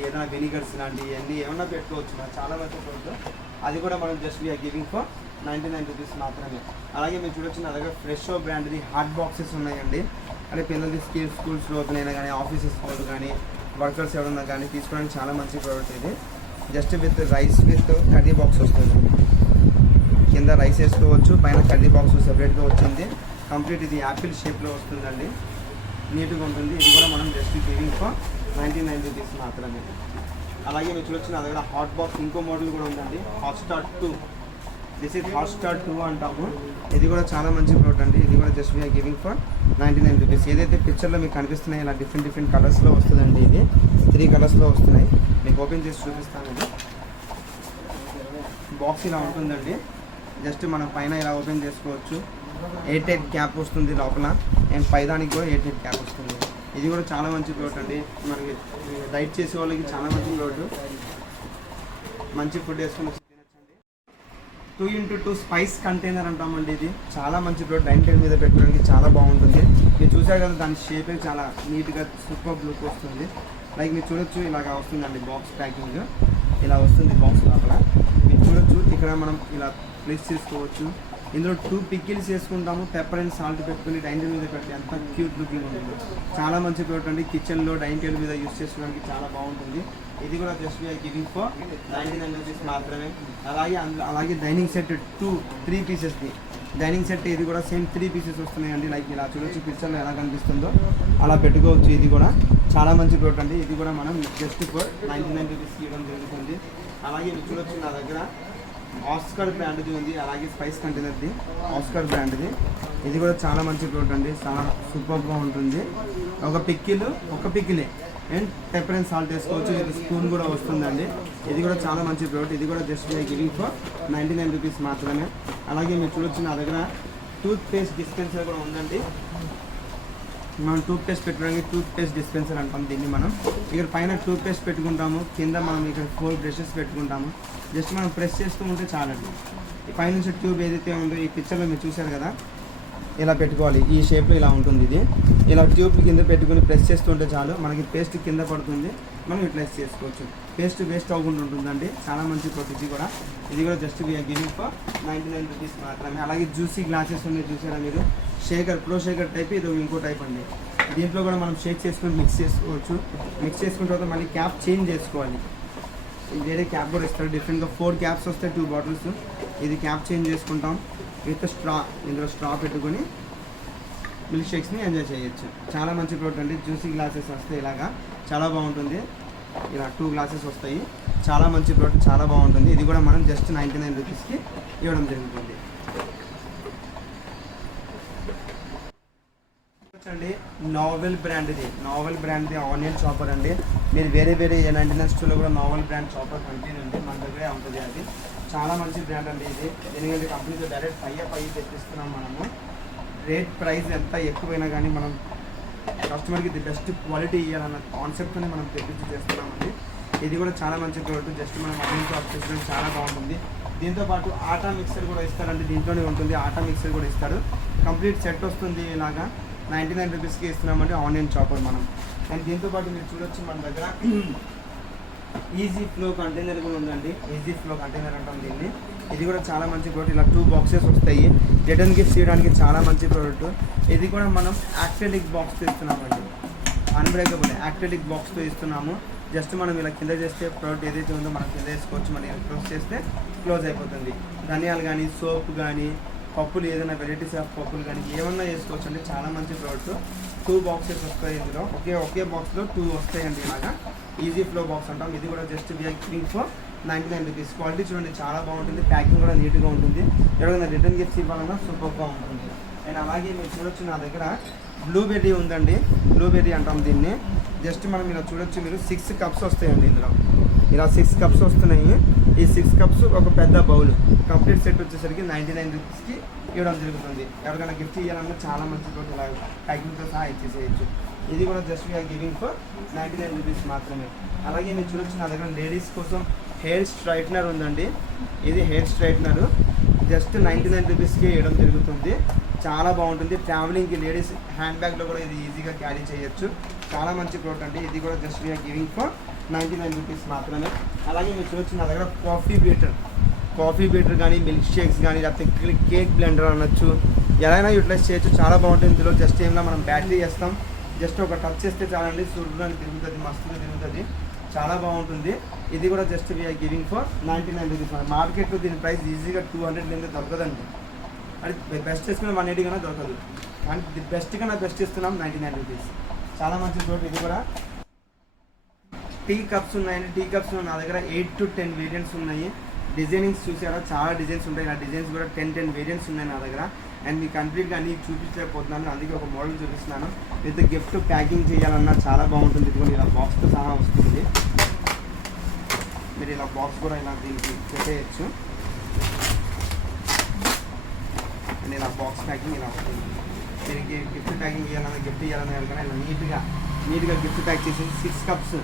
ఏదైనా వెనిగర్స్ లాంటివి అన్నీ ఏమన్నా పెట్టుకోవచ్చు. చాలా మంచి ప్రోడక్ట్. అది కూడా మనం just we're giving for 99 rupees మాత్రమే. అలాగే మీరు చూడొచ్చు నా దగ్గర ఫ్రెషో బ్రాండ్ది హాట్ బాక్సెస్ ఉన్నాయండి. అంటే పిల్లలకి స్కూల్స్లో ఓపెన్ అయినా కానీ ఆఫీసెస్లో కానీ వర్కర్స్ ఎవరన్నా కానీ తీసుకోవడానికి చాలా మంచి ప్రోడక్ట్ ఇది. Just with rice with curry box వస్తుంది. కింద రైస్ వేసుకోవచ్చు, పైన కర్రీ బాక్స్ సెపరేట్గా వచ్చింది. కంప్లీట్ ఇది యాపిల్ షేప్లో వస్తుందండి, నీట్గా ఉంటుంది. ఇది కూడా మనం జస్ట్ గివింగ్ ఫర్ 99 రూపీస్ మాత్రమే. అలాగే మీరు చూడొచ్చు నా దగ్గర హాట్ బాక్స్ ఇంకో మోడల్ కూడా ఉందండి, హాట్స్టార్ 2. దిస్ ఇస్ హాట్స్టార్ 2 అంటాము. ఇది కూడా చాలా మంచి ప్రోడక్ట్ అండి. ఇది కూడా just we're giving for 99 rupees. ఏదైతే పిక్చర్లో మీకు కనిపిస్తున్నాయి ఇలా డిఫరెంట్ కలర్స్లో వస్తుందండి. ఇది 3 కలర్స్లో వస్తున్నాయి. మీకు ఓపెన్ చేసి చూపిస్తానండి. బాక్స్ ఇలా ఉంటుందండి. జస్ట్ మనం పైన ఇలా ఓపెన్ చేసుకోవచ్చు. 8 క్యాప్ వస్తుంది లోపల, అండ్ పైదానికి కూడా 8 క్యాప్ వస్తుంది. ఇది కూడా చాలా మంచి ప్రోడక్ట్ అండి. మనకి డైట్ చేసే వాళ్ళకి చాలా మంచి ప్రోడక్ట్. మంచి ఫుడ్ వేసుకొని తినచ్చండి. 2x2 స్పైస్ కంటైనర్ అంటామండి. ఇది చాలా మంచి ప్రోడక్ట్. డైనింగ్ టేబుల్ మీద పెట్టుకోవడానికి చాలా బాగుంటుంది. మీరు చూసారు కదా, దాని షేప్ చాలా నీట్గా సూపర్ లుక్ వస్తుంది. లైక్ మీరు చూడొచ్చు ఇలాగా వస్తుందండి బాక్స్ ప్యాకింగ్. ఇలా వస్తుంది బాక్స్ లోపల. మీరు చూడొచ్చు ఇక్కడ మనం ఇలా ప్లేస్ చేసుకోవచ్చు. ఇందులో 2 పికిల్స్ వేసుకుంటాము. పెప్పర్ అండ్ సాల్ట్ పెట్టుకుని డైనింగ్ టేబుల్ మీద పెట్టి ఎంత క్యూట్ లుకింగ్ ఉంటుంది. చాలా మంచి ప్రోడక్ట్ అండి. కిచెన్లో డైనింగ్ టేబుల్ మీద యూస్ చేసుకోవడానికి చాలా బాగుంటుంది. ఇది కూడా just we're giving for 99 rupees మాత్రమే. అలాగే డైనింగ్ సెట్ 3 పీసెస్ది డైనింగ్ సెట్. ఇది కూడా సేమ్ 3 పీసెస్ వస్తున్నాయండి. లైక్ ఇలా చూడొచ్చు పిక్చర్లో ఎలా కనిపిస్తుందో అలా పెట్టుకోవచ్చు. ఇది కూడా చాలా మంచి ప్రోడక్ట్ అండి. ఇది కూడా మనం జస్ట్ ఫర్ 99 రూపీస్ ఇవ్వడం జరుగుతుంది. అలాగే మీరు చూడొచ్చు నా దగ్గర ఆస్కర్ బ్రాండ్ది ఉంది. అలాగే స్పైస్ కంటైనర్ది ఆస్కర్ బ్రాండ్ది. ఇది కూడా చాలా మంచి ప్రోడక్ట్ అండి. చాలా సూపర్గా ఉంటుంది. ఒక పిక్కిలే అండ్ పెప్పర్ అండ్ సాల్ట్ వేసుకోవచ్చు. ఇది స్పూన్ కూడా వస్తుందండి. ఇది కూడా చాలా మంచి ప్రోడక్ట్. ఇది కూడా జస్ట్ గివింగ్ ఫర్ 99 రూపీస్ మాత్రమే. అలాగే మీరు చూడొచ్చు నా దగ్గర టూత్ పేస్ట్ డిస్పెన్సర్ కూడా ఉందండి. మనం టూత్ పేస్ట్ పెట్టుకోవడానికి టూత్ పేస్ట్ డిస్పెన్సర్ అంటాం దీన్ని. మనం ఇక్కడ పైన టూత్ పేస్ట్ పెట్టుకుంటాము, కింద మనం ఇక్కడ 4 బ్రషెస్ పెట్టుకుంటాము. జస్ట్ మనం ప్రెస్ చేస్తూ ఉంటే చాలండి. ఈ పైనుంచి ట్యూబ్ ఏదైతే ఉందో ఈ పిక్చర్లో మీరు చూశారు కదా, ఇలా పెట్టుకోవాలి. ఈ షేప్లో ఇలా ఉంటుంది. ఇది ఇలా ట్యూబ్ కింద పెట్టుకుని ప్రెస్ చేస్తుంటే చాలు, మనకి పేస్ట్ కింద పడుతుంది. మనం యూటిలైజ్ చేసుకోవచ్చు. పేస్ట్ వేస్ట్ అవ్వకుండా ఉంటుందండి. చాలా మంచి ప్రోడక్ట్ ఇది కూడా just we're giving for 99 rupees మాత్రమే. అలాగే జ్యూసీ గ్లాసెస్ ఉన్నాయి చూసారా మీరు, షేకర్ ప్రో షేకర్ టైప్. ఇది ఇంకో టైప్ అండి. దీంట్లో కూడా మనం షేక్ చేసుకొని మిక్స్ చేసుకోవచ్చు. మిక్స్ చేసుకున్న తర్వాత మళ్ళీ క్యాప్ చేంజ్ చేసుకోవాలి. వేరే క్యాప్ కూడా ఇస్తారు డిఫరెంట్గా. 4 క్యాప్స్ వస్తాయి 2 బాటిల్స్. ఇది క్యాప్ చేంజ్ చేసుకుంటాం విత్ స్ట్రా. ఇందులో స్ట్రా పెట్టుకొని మిల్క్ షేక్స్ని ఎంజాయ్ చేయొచ్చు. చాలా మంచి ప్రోడక్ట్ అండి. జ్యూసీ గ్లాసెస్ వస్తాయి ఇలాగా, చాలా బాగుంటుంది. ఇలా 2 గ్లాసెస్ వస్తాయి. చాలా మంచి ప్రోడక్ట్, చాలా బాగుంటుంది. ఇది కూడా మనం జస్ట్ 99 రూపీస్కి ఇవ్వడం జరుగుతుంది. అండి నావెల్ బ్రాండ్ది ఆనియన్ చాపర్ అండి. మీరు వేరే 99 స్టోర్లో కూడా నావెల్ బ్రాండ్ చాపర్ కంపెనీ ఉంది, మన దగ్గరే ఉంటుంది. అది చాలా మంచి బ్రాండ్ అండి. ఇది ఎందుకంటే కంపెనీతో డైరెక్ట్ పై తెప్పిస్తున్నాం మనము. రేట్ ప్రైస్ ఎంత ఎక్కువైనా కానీ మనం కస్టమర్కి ది బెస్ట్ క్వాలిటీ ఇవ్వాలన్న కాన్సెప్ట్ని మనం తెప్పించి చేస్తున్నామండి. ఇది కూడా చాలా మంచి ప్రోడక్ట్. జస్ట్ మనం ఆనియన్ చాప్ చేసుకోవడం చాలా బాగుంటుంది. దీంతోపాటు ఆటా మిక్సర్ కూడా ఇస్తారండి. దీంట్లోనే ఉంటుంది ఆటా మిక్సర్ కూడా ఇస్తారు. కంప్లీట్ సెట్ వస్తుంది. ఇలాగా 99 రూపీస్కి ఇస్తున్నామండి ఆనియన్ చాపర్ మనం. అండ్ దీంతోపాటు మీరు చూడొచ్చు మన దగ్గర ఈజీ ఫ్లో కంటైనర్ కూడా ఉందండి. ఈజీ ఫ్లో కంటైనర్ అంటాం దీన్ని. ఇది కూడా చాలా మంచి ప్రోడక్ట్. ఇలా 2 బాక్సెస్ వస్తాయి. రిటర్న్ గిఫ్ట్ చేయడానికి చాలా మంచి ప్రోడక్ట్. ఇది కూడా మనం యాక్రిలిక్ బాక్స్తో ఇస్తున్నామండి. అన్బ్రేకబుల్ యాక్రిలిక్ బాక్స్తో ఇస్తున్నాము. జస్ట్ మనం ఇలా కింద చేస్తే ప్రోడక్ట్ ఏదైతే ఉందో మనం కింద వేసుకోవచ్చు. మనం క్లోజ్ చేస్తే క్లోజ్ అయిపోతుంది. ధనియాలు కానీ సోప్ కానీ పప్పులు ఏదైనా వెరైటీస్ ఆఫ్ పప్పులు కానీ ఏమన్నా వేసుకోవచ్చు అండి. చాలా మంచి ప్రోడక్ట్. 2 బాక్సెస్ వస్తాయి ఇందులో. ఒకే బాక్స్లో 2 వస్తాయండి. ఇలాగా ఈజీ ఫ్లో బాక్స్ అంటాం. ఇది కూడా just we're giving for 99 rupees. Quality చూడండి చాలా బాగుంటుంది. ప్యాకింగ్ కూడా నీట్గా ఉంటుంది. ఎవరైనా రిటర్న్ గిఫ్ట్స్ ఇవ్వాలన్నా సూపర్గా ఉంటుంది. అండ్ అలాగే మీరు చూడొచ్చు నా దగ్గర బ్లూబెర్రీ ఉందండి. బ్లూబెర్రీ అంటాం దీన్ని. జస్ట్ మనం ఇలా చూడొచ్చు మీరు 6 కప్స్ వస్తాయండి ఇందులో. ఇలా 6 కప్స్ వస్తున్నాయి. ఈ 6 కప్స్ ఒక పెద్ద బౌల్. కంప్లీట్ సెట్ వచ్చేసరికి 99 రూపీస్కి ఇవ్వడం జరుగుతుంది. ఎవరికైనా గిఫ్ట్ ఇవ్వాలన్నా చాలా మంచి ప్రోడక్ట్. ఇలా ప్యాకింగ్తో సహా ఇచ్చేసేయచ్చు. ఇది కూడా just we're giving for 99 rupees మాత్రమే. అలాగే మీరు చూడొచ్చు నా దగ్గర లేడీస్ కోసం హెయిర్ స్ట్రైట్నర్ ఉందండి. ఇది హెయిర్ స్ట్రైట్నర్ జస్ట్ 99 రూపీస్కి ఇవ్వడం జరుగుతుంది. చాలా బాగుంటుంది. ట్రావెలింగ్కి లేడీస్ హ్యాండ్ బ్యాగ్లో కూడా ఇది ఈజీగా క్యారీ చేయొచ్చు. చాలా మంచి ప్రోడక్ట్ అండి. ఇది కూడా just we're giving for 99 rupees మాత్రమే. అలాగే మీరు చూడొచ్చు నా దగ్గర కాఫీ బీటర్ కానీ మిల్క్ షేక్స్ కానీ లేకపోతే కేక్ బ్లెండర్ అనొచ్చు, ఎలా అయినా యూటిలైజ్ చేయొచ్చు. చాలా బాగుంటుంది. ఇందులో జస్ట్ ఏమైనా మనం బ్యాటరీ చేస్తాం, జస్ట్ ఒక టచ్ చేస్తే చాలండి, చూడడానికి తిరుగుతుంది, మస్తుగా తిరుగుతుంది, చాలా బాగుంటుంది. ఇది కూడా just we're giving for 99 rupees. మార్కెట్లో దీని ప్రైస్ ఈజీగా 200 లేదా దొరకదండి. అది బెస్ట్ తీసుకున్న 180 కన్నా దొరకదు, కానీ బెస్ట్ కన్నా బెస్ట్ ఇస్తున్నాం 99 రూపీస్. చాలా మంచి చోటు. ఇది కూడా టీ కప్స్ ఉన్నాయండి. టీ కప్స్ నా దగ్గర 8 to 10 వేరియంట్స్ ఉన్నాయి. డిజైనింగ్స్ చూసారా, చాలా డిజైన్స్ ఉంటాయి. నా డిజైన్స్ కూడా 10 వేరియంట్స్ ఉన్నాయి నా దగ్గర. అండ్ మీకు కంప్లీట్గా అన్ని చూపించలేకపోతున్నాను, అందుకే ఒక మోడల్ చూపిస్తున్నాను. విత్ గిఫ్ట్ ప్యాకింగ్ చేయాలన్నా చాలా బాగుంటుంది. ఇది ఇలా బాక్స్తో సహా వస్తుంది. మీరు ఇలా బాక్స్ కూడా ఇలా దీనికి పెట్టేయచ్చు. అండ్ ఇలా బాక్స్ ప్యాకింగ్ ఇలా వస్తుంది. దీనికి గిఫ్ట్ ప్యాకింగ్ చేయాలన్నా, గిఫ్ట్ ఇవ్వాలన్నా కనుక ఇలా నీట్గా గిఫ్ట్ ప్యాక్ చేసి 6 కప్స్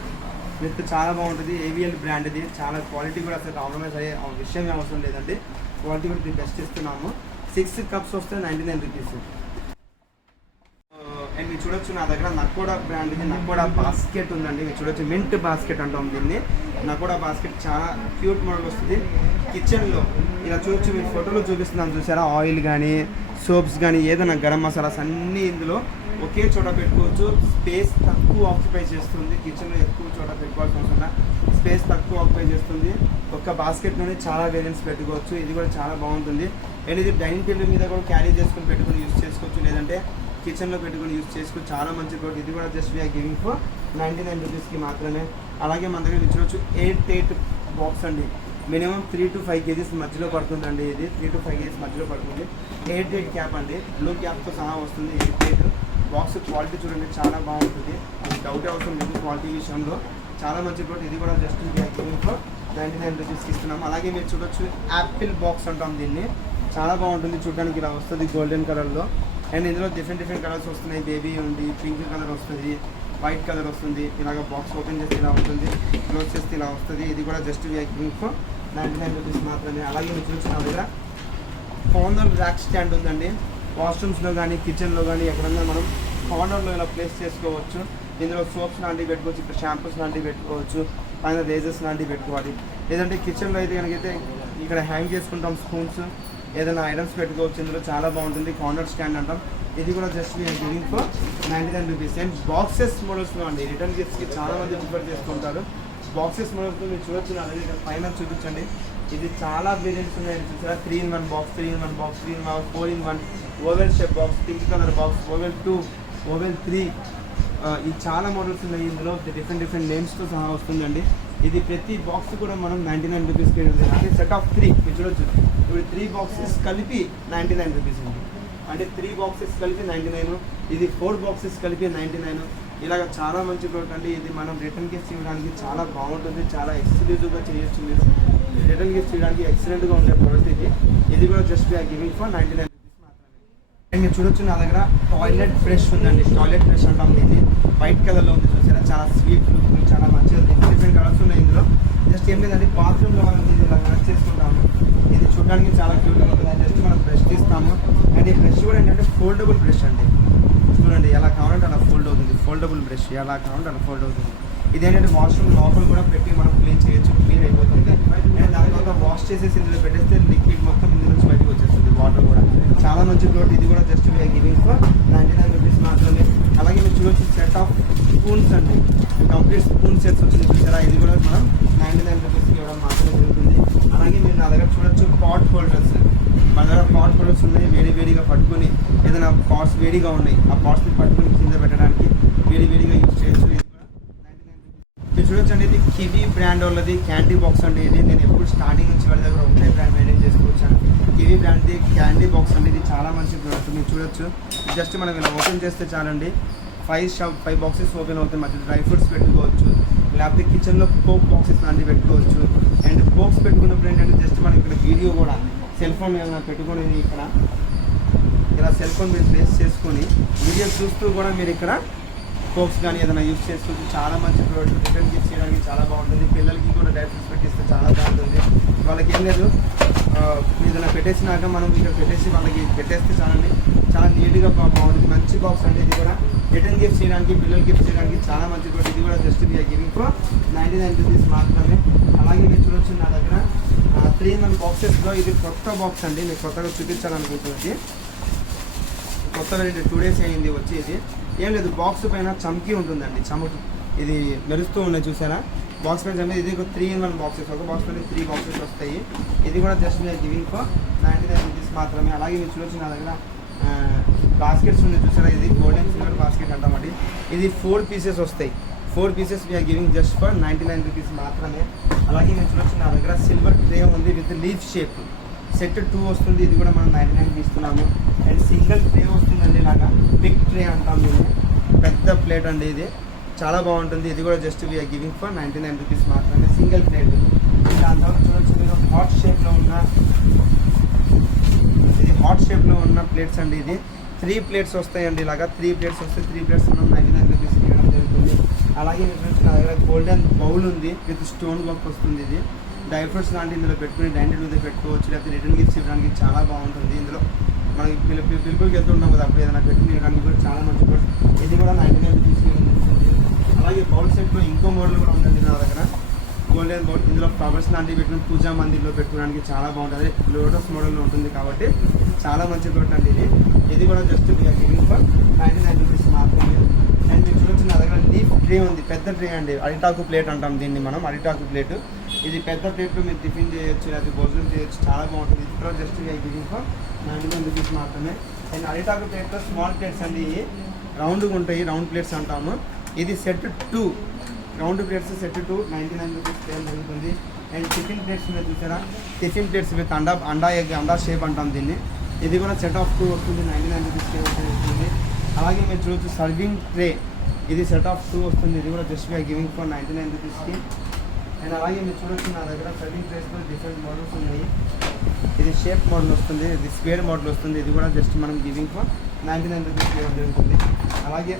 విత్ చాలా బాగుంటుంది. ఏవిఎల్ బ్రాండ్ ఇది. చాలా క్వాలిటీ కూడా అసలు కాంప్రమైజ్ అయ్యే విషయం అవసరం లేదండి. క్వాలిటీ కూడా ఇది బెస్ట్ ఇస్తున్నాము. 6 కప్స్ వస్తే 99 రూపీస్. అండ్ మీరు చూడొచ్చు నా దగ్గర నకోడా బ్రాండ్ ఇది. నకోడా బాస్కెట్ ఉందండి. మీరు చూడొచ్చు, మింట్ బాస్కెట్ అంటాం దీన్ని. నకోడా బాస్కెట్ చాలా క్యూట్ మోడల్ వస్తుంది. కిచెన్లో ఇలా చూడొచ్చు, మీరు ఫోటోలో చూపిస్తున్నాను చూసారా, ఆయిల్ కానీ సోప్స్ కానీ ఏదైనా గరం మసాలాస్ అన్నీ ఇందులో ఒకే చోట పెట్టుకోవచ్చు. స్పేస్ తక్కువ ఆక్యుపై చేస్తుంది. కిచెన్లో ఎక్కువ చోట పెట్టుకోవాల్సిన అవసరం, స్పేస్ తక్కువ ఆక్యుపై చేస్తుంది. ఒక్క బాస్కెట్లోనే చాలా వేరియంట్స్ పెట్టుకోవచ్చు. ఇది కూడా చాలా బాగుంటుంది. అండ్ ఇది డైనింగ్ టేబుల్ మీద కూడా క్యారీ చేసుకొని పెట్టుకొని యూజ్ చేసుకోవచ్చు, లేదంటే కిచెన్లో పెట్టుకొని యూజ్ చేసుకోవచ్చు. చాలా మంచి ప్రోడక్ట్. ఇది కూడా జస్ట్ వీఆర్ గివింగ్ ఫర్ 99 రూపీస్కి మాత్రమే. అలాగే మన దగ్గర చూడొచ్చు 8 బాక్స్ అండి. మినిమం 3 to 5 kgs మధ్యలో పడుతుందండి. ఇది 3 to 5 kgs మధ్యలో పడుతుంది. 8 క్యాప్ అండి, బ్లూ క్యాప్తో సహా వస్తుంది. 8 బాక్స్ క్వాలిటీ చూడండి, చాలా బాగుంటుంది. డౌట్ అవసరం లేదు క్వాలిటీ విషయంలో. చాలా మంచి ప్రోడక్ట్. ఇది కూడా జస్ట్ వీఆర్ గివింగ్ ఫర్ 99 రూపీస్కి ఇస్తున్నాం. అలాగే మీరు చూడొచ్చు యాపిల్ బాక్స్ అంటాం దీన్ని. చాలా బాగుంటుంది, చూడడానికి ఇలా వస్తుంది గోల్డెన్ కలర్లో. అండ్ ఇందులో డిఫరెంట్ కలర్స్ వస్తున్నాయి. బేబీ ఉంది, పింక్ కలర్ వస్తుంది, వైట్ కలర్ వస్తుంది. ఇలాగ బాక్స్ ఓపెన్ చేస్తే ఇలా ఉంటుంది, క్లోజ్ చేస్తే ఇలా వస్తుంది. ఇది కూడా జస్ట్ వీఆర్ ఫర్ 99 రూపీస్ మాత్రమే. అలాగే మీరు చూసిన దగ్గర కార్నర్ ర్యాక్ స్టాండ్ ఉందండి. వాష్రూమ్స్లో కానీ కిచెన్లో కానీ ఎక్కడన్నా మనం కార్నర్లో ఇలా ప్లేస్ చేసుకోవచ్చు. ఇందులో సోప్స్ లాంటివి పెట్టుకోవచ్చు, ఇక్కడ షాంపూస్ లాంటివి పెట్టుకోవచ్చు, పైన రేజర్స్ లాంటివి పెట్టుకోవాలి. లేదంటే కిచెన్లో అయితే కనుకైతే ఇక్కడ హ్యాంగ్ చేసుకుంటాం స్పూన్స్, ఏదైనా ఐటమ్స్ పెట్టుకోవచ్చు. ఇందులో చాలా బాగుంటుంది. కార్నర్ స్టాండ్ అంటాం. ఇది కూడా just we're giving for 99 rupees. And boxes మోడల్స్లో అండి, రిటర్న్ గిఫ్ట్స్కి చాలా మంది ప్రిఫర్ చేసుకుంటారు. బాక్సెస్ మోడల్స్లో మీరు చూడొచ్చు. నా దగ్గర ఇక్కడ పైన చూపించండి. ఇది చాలా వేరియంట్స్ ఉన్నాయి చూసారా. 3-in-1 box, 3-in-1 box, 3-in-1, 4-in-1, oval shape box, pink colour box, oval 2, oval 3. ఇది చాలా మోడల్స్ ఉన్నాయి. ఇందులో డిఫరెంట్ నేమ్స్తో సహా వస్తుందండి. ఇది ప్రతి బాక్స్ కూడా మనం 99 రూపీస్కి అంటే సెట్ ఆఫ్ 3 మీరు చూడొచ్చు. ఇప్పుడు 3 బాక్సెస్ కలిపి 99 రూపీస్ ఉంది. అంటే 3 బాక్సెస్ కలిపి 99, ఇది 4 బాక్సెస్ కలిపి 99. ఇలాగ చాలా మంచి ప్రోడక్ట్ అండి. ఇది మనం రిటర్న్ గిఫ్ట్స్ ఇవ్వడానికి చాలా బాగుంటుంది, చాలా ఎక్స్క్లూజివ్గా చేయొచ్చు. మీరు రిటర్న్ గిఫ్ట్స్ ఇవ్వడానికి ఎక్సలెంట్గా ఉండే ప్రోడక్ట్ ఇది. ఇది కూడా just we're giving for 99 rupees మాత్రమే. అండ్ మీరు చూడొచ్చు నా దగ్గర టాయిలెట్ బ్రష్ ఉందండి. టాయిలెట్ బ్రష్ అంటాం ఇది. వైట్ కలర్లో ఉంది చూసారా, చాలా స్వీట్ లుక్, చాలా మంచిగా డిఫరెంట్ కలర్స్ ఉన్నాయి ఇందులో. జస్ట్ ఏం లేదండి, బాత్రూంలో మనం ఇది ఇలా కనెక్ట్ చేసుకుంటాము. ఇది చూడడానికి చాలా క్యూట్గా ఉంటుంది. జస్ట్ మనం బ్రష్ తీస్తాము. అండ్ ఈ బ్రష్ కూడా ఏంటంటే ఫోల్డబుల్ బ్రష్ అండి. చూడండి ఎలా కావాలంటే అలా ఫోల్డ్ అవుతుంది. ఫోల్డబుల్ బ్రష్ ఎలా కావాలంటే అలా ఫోల్డ్ అవుతుంది. ఇదేంటంటే వాష్రూమ్ లోపల కూడా పెట్టి మనం క్లీన్ చేయొచ్చు, క్లీన్ అయిపోతుంది. అండ్ దాని తర్వాత వాష్ చేసేసి ఇందులో పెట్టేస్తే లిక్విడ్ మొత్తం ఇందులో నుంచి బయటకు వచ్చేస్తుంది, వాటర్ కూడా. చాలా మంచి ప్రోడక్ట్. ఇది కూడా just we're giving for 99 rupees మాత్రమే. అలాగే మీరు చూడొచ్చు సెట్ ఆఫ్ స్పూన్స్ అండి. కంప్లీట్ స్పూన్ సెట్స్ వచ్చింది చూసారా. ఇది కూడా మనం 99 రూపీస్కి ఇవ్వడం మాత్రమే జరుగుతుంది. అలాగే మీరు నా దగ్గర చూడొచ్చు పాట్ హోల్డర్స్. మన దగ్గర పాట్ హోల్డర్స్ ఉన్నాయి. వేడిగా పట్టుకొని ఏదైనా పాట్స్ వేడిగా ఉన్నాయి, ఆ పాట్స్ని పట్టుకొని కింద పెట్టడానికి వేడిగా యూజ్ చేయొచ్చు. ఇది కూడా 99 రూపీస్. మీరు చూడొచ్చండి, ఇది కివీ బ్రాండ్ వాళ్ళది క్యాండీ బాక్స్ అండి. ఇది నేను ఎప్పుడు స్టార్టింగ్ నుంచి వాళ్ళ దగ్గర ఒకటే బ్రాండ్ మెయింటైన్ చేసుకోవచ్చాను. కివీ బ్రాండ్ది క్యాండీ బాక్స్ అండి. ఇది చాలా మంచి ప్రోడక్ట్. మీరు చూడొచ్చు, జస్ట్ మనం ఇలా ఓపెన్ చేస్తే చాలండి, 5 బాక్సెస్ ఓపెన్ అవుతాయి. మధ్య డ్రై ఫ్రూట్స్ పెట్టుకోవచ్చు, లేకపోతే కిచెన్లో కోక్ బాక్సెస్ లాంటివి పెట్టుకోవచ్చు. అండ్ కోక్స్ పెట్టుకున్నప్పుడు ఏంటంటే జస్ట్ మనం ఇక్కడ వీడియో కూడా సెల్ ఫోన్ ఏమైనా పెట్టుకొని ఇక్కడ ఇలా సెల్ ఫోన్ మీరు ప్లేస్ చేసుకొని వీడియో చూస్తూ కూడా మీరు ఇక్కడ కోక్స్ కానీ ఏదైనా యూజ్ చేసుకోవచ్చు. చాలా మంచి ప్రోడక్ట్. రిటర్న్ గిఫ్ట్ చేయడానికి చాలా బాగుంటుంది. పిల్లలకి కూడా డ్రై ఫ్రూట్స్ పెట్టిస్తే చాలా బాగుంటుంది. వాళ్ళకి ఏం లేదు, ఏదైనా పెట్టేసినాక మనం ఇక్కడ పెట్టేసి వాళ్ళకి పెట్టేస్తే చాలండి, చాలా నీట్గా బాగుంటుంది. మంచి బాక్స్ అండి. ఇది కూడా రిటర్న్ గిఫ్ట్ చేయడానికి, పిల్లలు గిఫ్ట్ చేయడానికి చాలా మంచి ప్రోడక్ట్. ఇది కూడా just we're giving for 99 rupees మాత్రమే. అలాగే మీరు చూడొచ్చు నా దగ్గర 3-in-1 బాక్సెస్లో ఇది కొత్త బాక్స్ అండి, మీకు కొత్తగా చూపించాలనుకుంటుంది. కొత్త వేరియంట్ 2 days అయింది వచ్చి. ఇది ఏం లేదు, బాక్స్ పైన చమ్కీ ఉంటుందండి, చమకు ఇది మెరుస్తూ ఉన్నాయి చూసారా. బాక్స్ పైన చమ్కీ. ఇది 3-in-1 బాక్సెస్, ఒక బాక్స్ పైన 3 బాక్సెస్ వస్తాయి. ఇది కూడా జస్ట్ మీరు గివింగ్ ఫర్ 99 రూపీస్ మాత్రమే. అలాగే మీరు చూడొచ్చు నా దగ్గర బాస్కెట్స్ ఉన్నాయి చూసారా, ఇది గోల్డెన్ సిల్వర్ బాస్కెట్ అంటామండి. ఇది 4 pieces వస్తాయి. 4 pieces we're giving just for 99 rupees మాత్రమే. అలాగే మీరు చూడొచ్చు నా దగ్గర సిల్వర్ ట్రే ఉంది విత్ లీఫ్ షేప్. సెట్ 2 వస్తుంది, ఇది కూడా మనం 99 ఇస్తున్నాము. అండ్ సింగిల్ ట్రే వస్తుందండి, ఇలాగా బిగ్ ట్రే అంటాం దీన్ని, పెద్ద ప్లేట్ అండి. ఇది చాలా బాగుంటుంది. ఇది కూడా just we're giving for 99 rupees మాత్రమే, సింగిల్ ప్లేట్. దాని తర్వాత చూడొచ్చు మీరు హాట్ షేప్లో ఉన్న ప్లేట్స్ అండి. ఇది 3 plates వస్తాయండి, ఇలాగా 3 plates వస్తాయి. 3 plates మనం 99 రూపీస్ ఇవ్వడం జరుగుతుంది. అలాగే మీరు నా దగ్గర గోల్డెన్ బౌల్ ఉంది విత్ స్టోన్ వర్క్ వస్తుంది. ఇది డ్రై ఫ్రూట్స్ లాంటి ఇందులో పెట్టుకుని డైనింగ్ మీద పెట్టుకోవచ్చు, లేకపోతే రిటర్న్ గిఫ్ట్స్ ఇవ్వడానికి చాలా బాగుంటుంది. ఇందులో మనకి పిలుపులకి వెళ్తుంటాం కదా, అప్పుడు ఏదైనా పెట్టుకుని ఇవ్వడానికి కూడా చాలా మంచి కూడా. ఇది కూడా 99 రూపీస్ ఉంటుంది. అలాగే బౌల్ సెట్లో ఇంకో మోడల్ కూడా ఉంటుంది నా దగ్గర, గోల్డెన్ బౌల్. ఇందులో ఫ్లవర్స్ లాంటివి పెట్టుకుని పూజా మందిర్లో పెట్టుకోవడానికి చాలా బాగుంటుంది. లోటస్ మోడల్లో ఉంటుంది కాబట్టి చాలా మంచి ప్రోడక్ట్ అండి ఇది. ఇది కూడా జస్ట్ గివింగ్ ఫర్ 99 రూపీస్ మాత్రమే. అండ్ మీరు చూడొచ్చు నా దగ్గర లీఫ్ ట్రే ఉంది, పెద్ద ట్రే అండి, అరిటాకు ప్లేట్ అంటాం దీన్ని మనం, అరిటాకు ప్లేట్. ఇది పెద్ద ప్లేట్లో మీరు టిఫిన్ చేయొచ్చు, లేకపోతే భోజనం చేయొచ్చు, చాలా బాగుంటుంది. ఇది కూడా జస్ట్ గివింగ్ ఫర్ 99 రూపీస్ మాత్రమే. అండ్ అరిటాకు ప్లేట్లో స్మాల్ ప్లేట్స్ అండి, ఇవి రౌండ్గా ఉంటాయి, రౌండ్ ప్లేట్స్ అంటాము. ఇది set 2 round plates, set 2 99 rupees పేరు జరుగుతుంది. అండ్ టిఫిన్ ప్లేట్స్ మీద చూసారా, టిఫిన్ ప్లేట్స్ విత్ అండా ఎగ్, అండా షేప్ అంటాం దీన్ని. ఇది కూడా సెట్ ఆఫ్ 2 వస్తుంది, 99 రూపీస్ వస్తుంది. అలాగే మీరు చూడొచ్చు సర్వింగ్ ట్రే, ఇది సెట్ ఆఫ్ 2 వస్తుంది. ఇది కూడా జస్ట్ వీఆర్ గివింగ్ ఫర్ 99 రూపీస్కి. అండ్ అలాగే మీరు చూడొచ్చు నా దగ్గర సర్వింగ్ ట్రేస్లో డిఫరెంట్ మోడల్స్ ఉన్నాయి. ఇది షేప్ మోడల్ వస్తుంది, ఇది స్క్వేర్ మోడల్ వస్తుంది. ఇది కూడా జస్ట్ మనం గివింగ్ ఫర్ 99 రూపీస్ జరుగుతుంది. అలాగే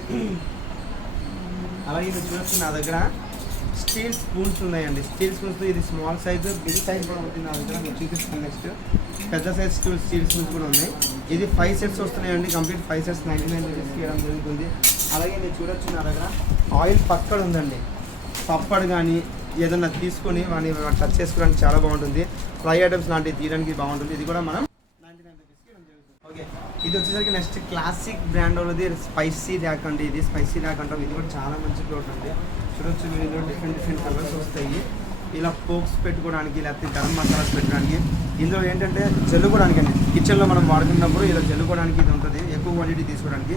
మీరు చూడొచ్చు నా దగ్గర స్టీల్ స్పూన్స్ ఉన్నాయండి. స్టీల్ స్పూన్స్ ఇది స్మాల్ సైజు, బిగ్ సైజ్ కూడా ఉంటుంది నా దగ్గర. మీరు చూపిస్తాను నెక్స్ట్. పెద్ద సైజ్ స్టీల్ స్పూన్స్ కూడా ఉన్నాయి. ఇది 5 sets వస్తున్నాయండి, కంప్లీట్ 5 sets 99 రూపీస్కి ఇవ్వడం జరుగుతుంది. అలాగే మీరు చూడొచ్చు నా దగ్గర ఆయిల్ పక్కడు ఉందండి. పప్పడు కానీ ఏదన్నా తీసుకొని వాడిని టచ్ చేసుకోవడానికి చాలా బాగుంటుంది. ఫ్రై ఐటమ్స్ లాంటివి తీయడానికి బాగుంటుంది. ఇది కూడా మనం 99 రూపీస్కి ఇవ్వడం జరుగుతుంది. ఓకే, ఇది వచ్చేసరికి నెక్స్ట్ క్లాసిక్ బ్రాండ్ వాళ్ళది స్పైసీ ర్యాక్ అండి. ఇది స్పైసీ ర్యాక్ అంటాం. ఇది కూడా చాలా మంచి ప్రోడక్ట్ అండి. చూడొచ్చు మీరు, ఇందులో డిఫరెంట్ కలర్స్ వస్తాయి. ఇలా పోక్స్ పెట్టుకోవడానికి, లేకపోతే గరం మసాలాస్ పెట్టడానికి. ఇందులో ఏంటంటే జల్లుకోవడానికి అండి, కిచెన్లో మనం వాడుకున్నప్పుడు ఇలా జల్లుకోవడానికి ఇది ఉంటుంది, ఎక్కువ క్వాంటిటీ తీసుకోవడానికి.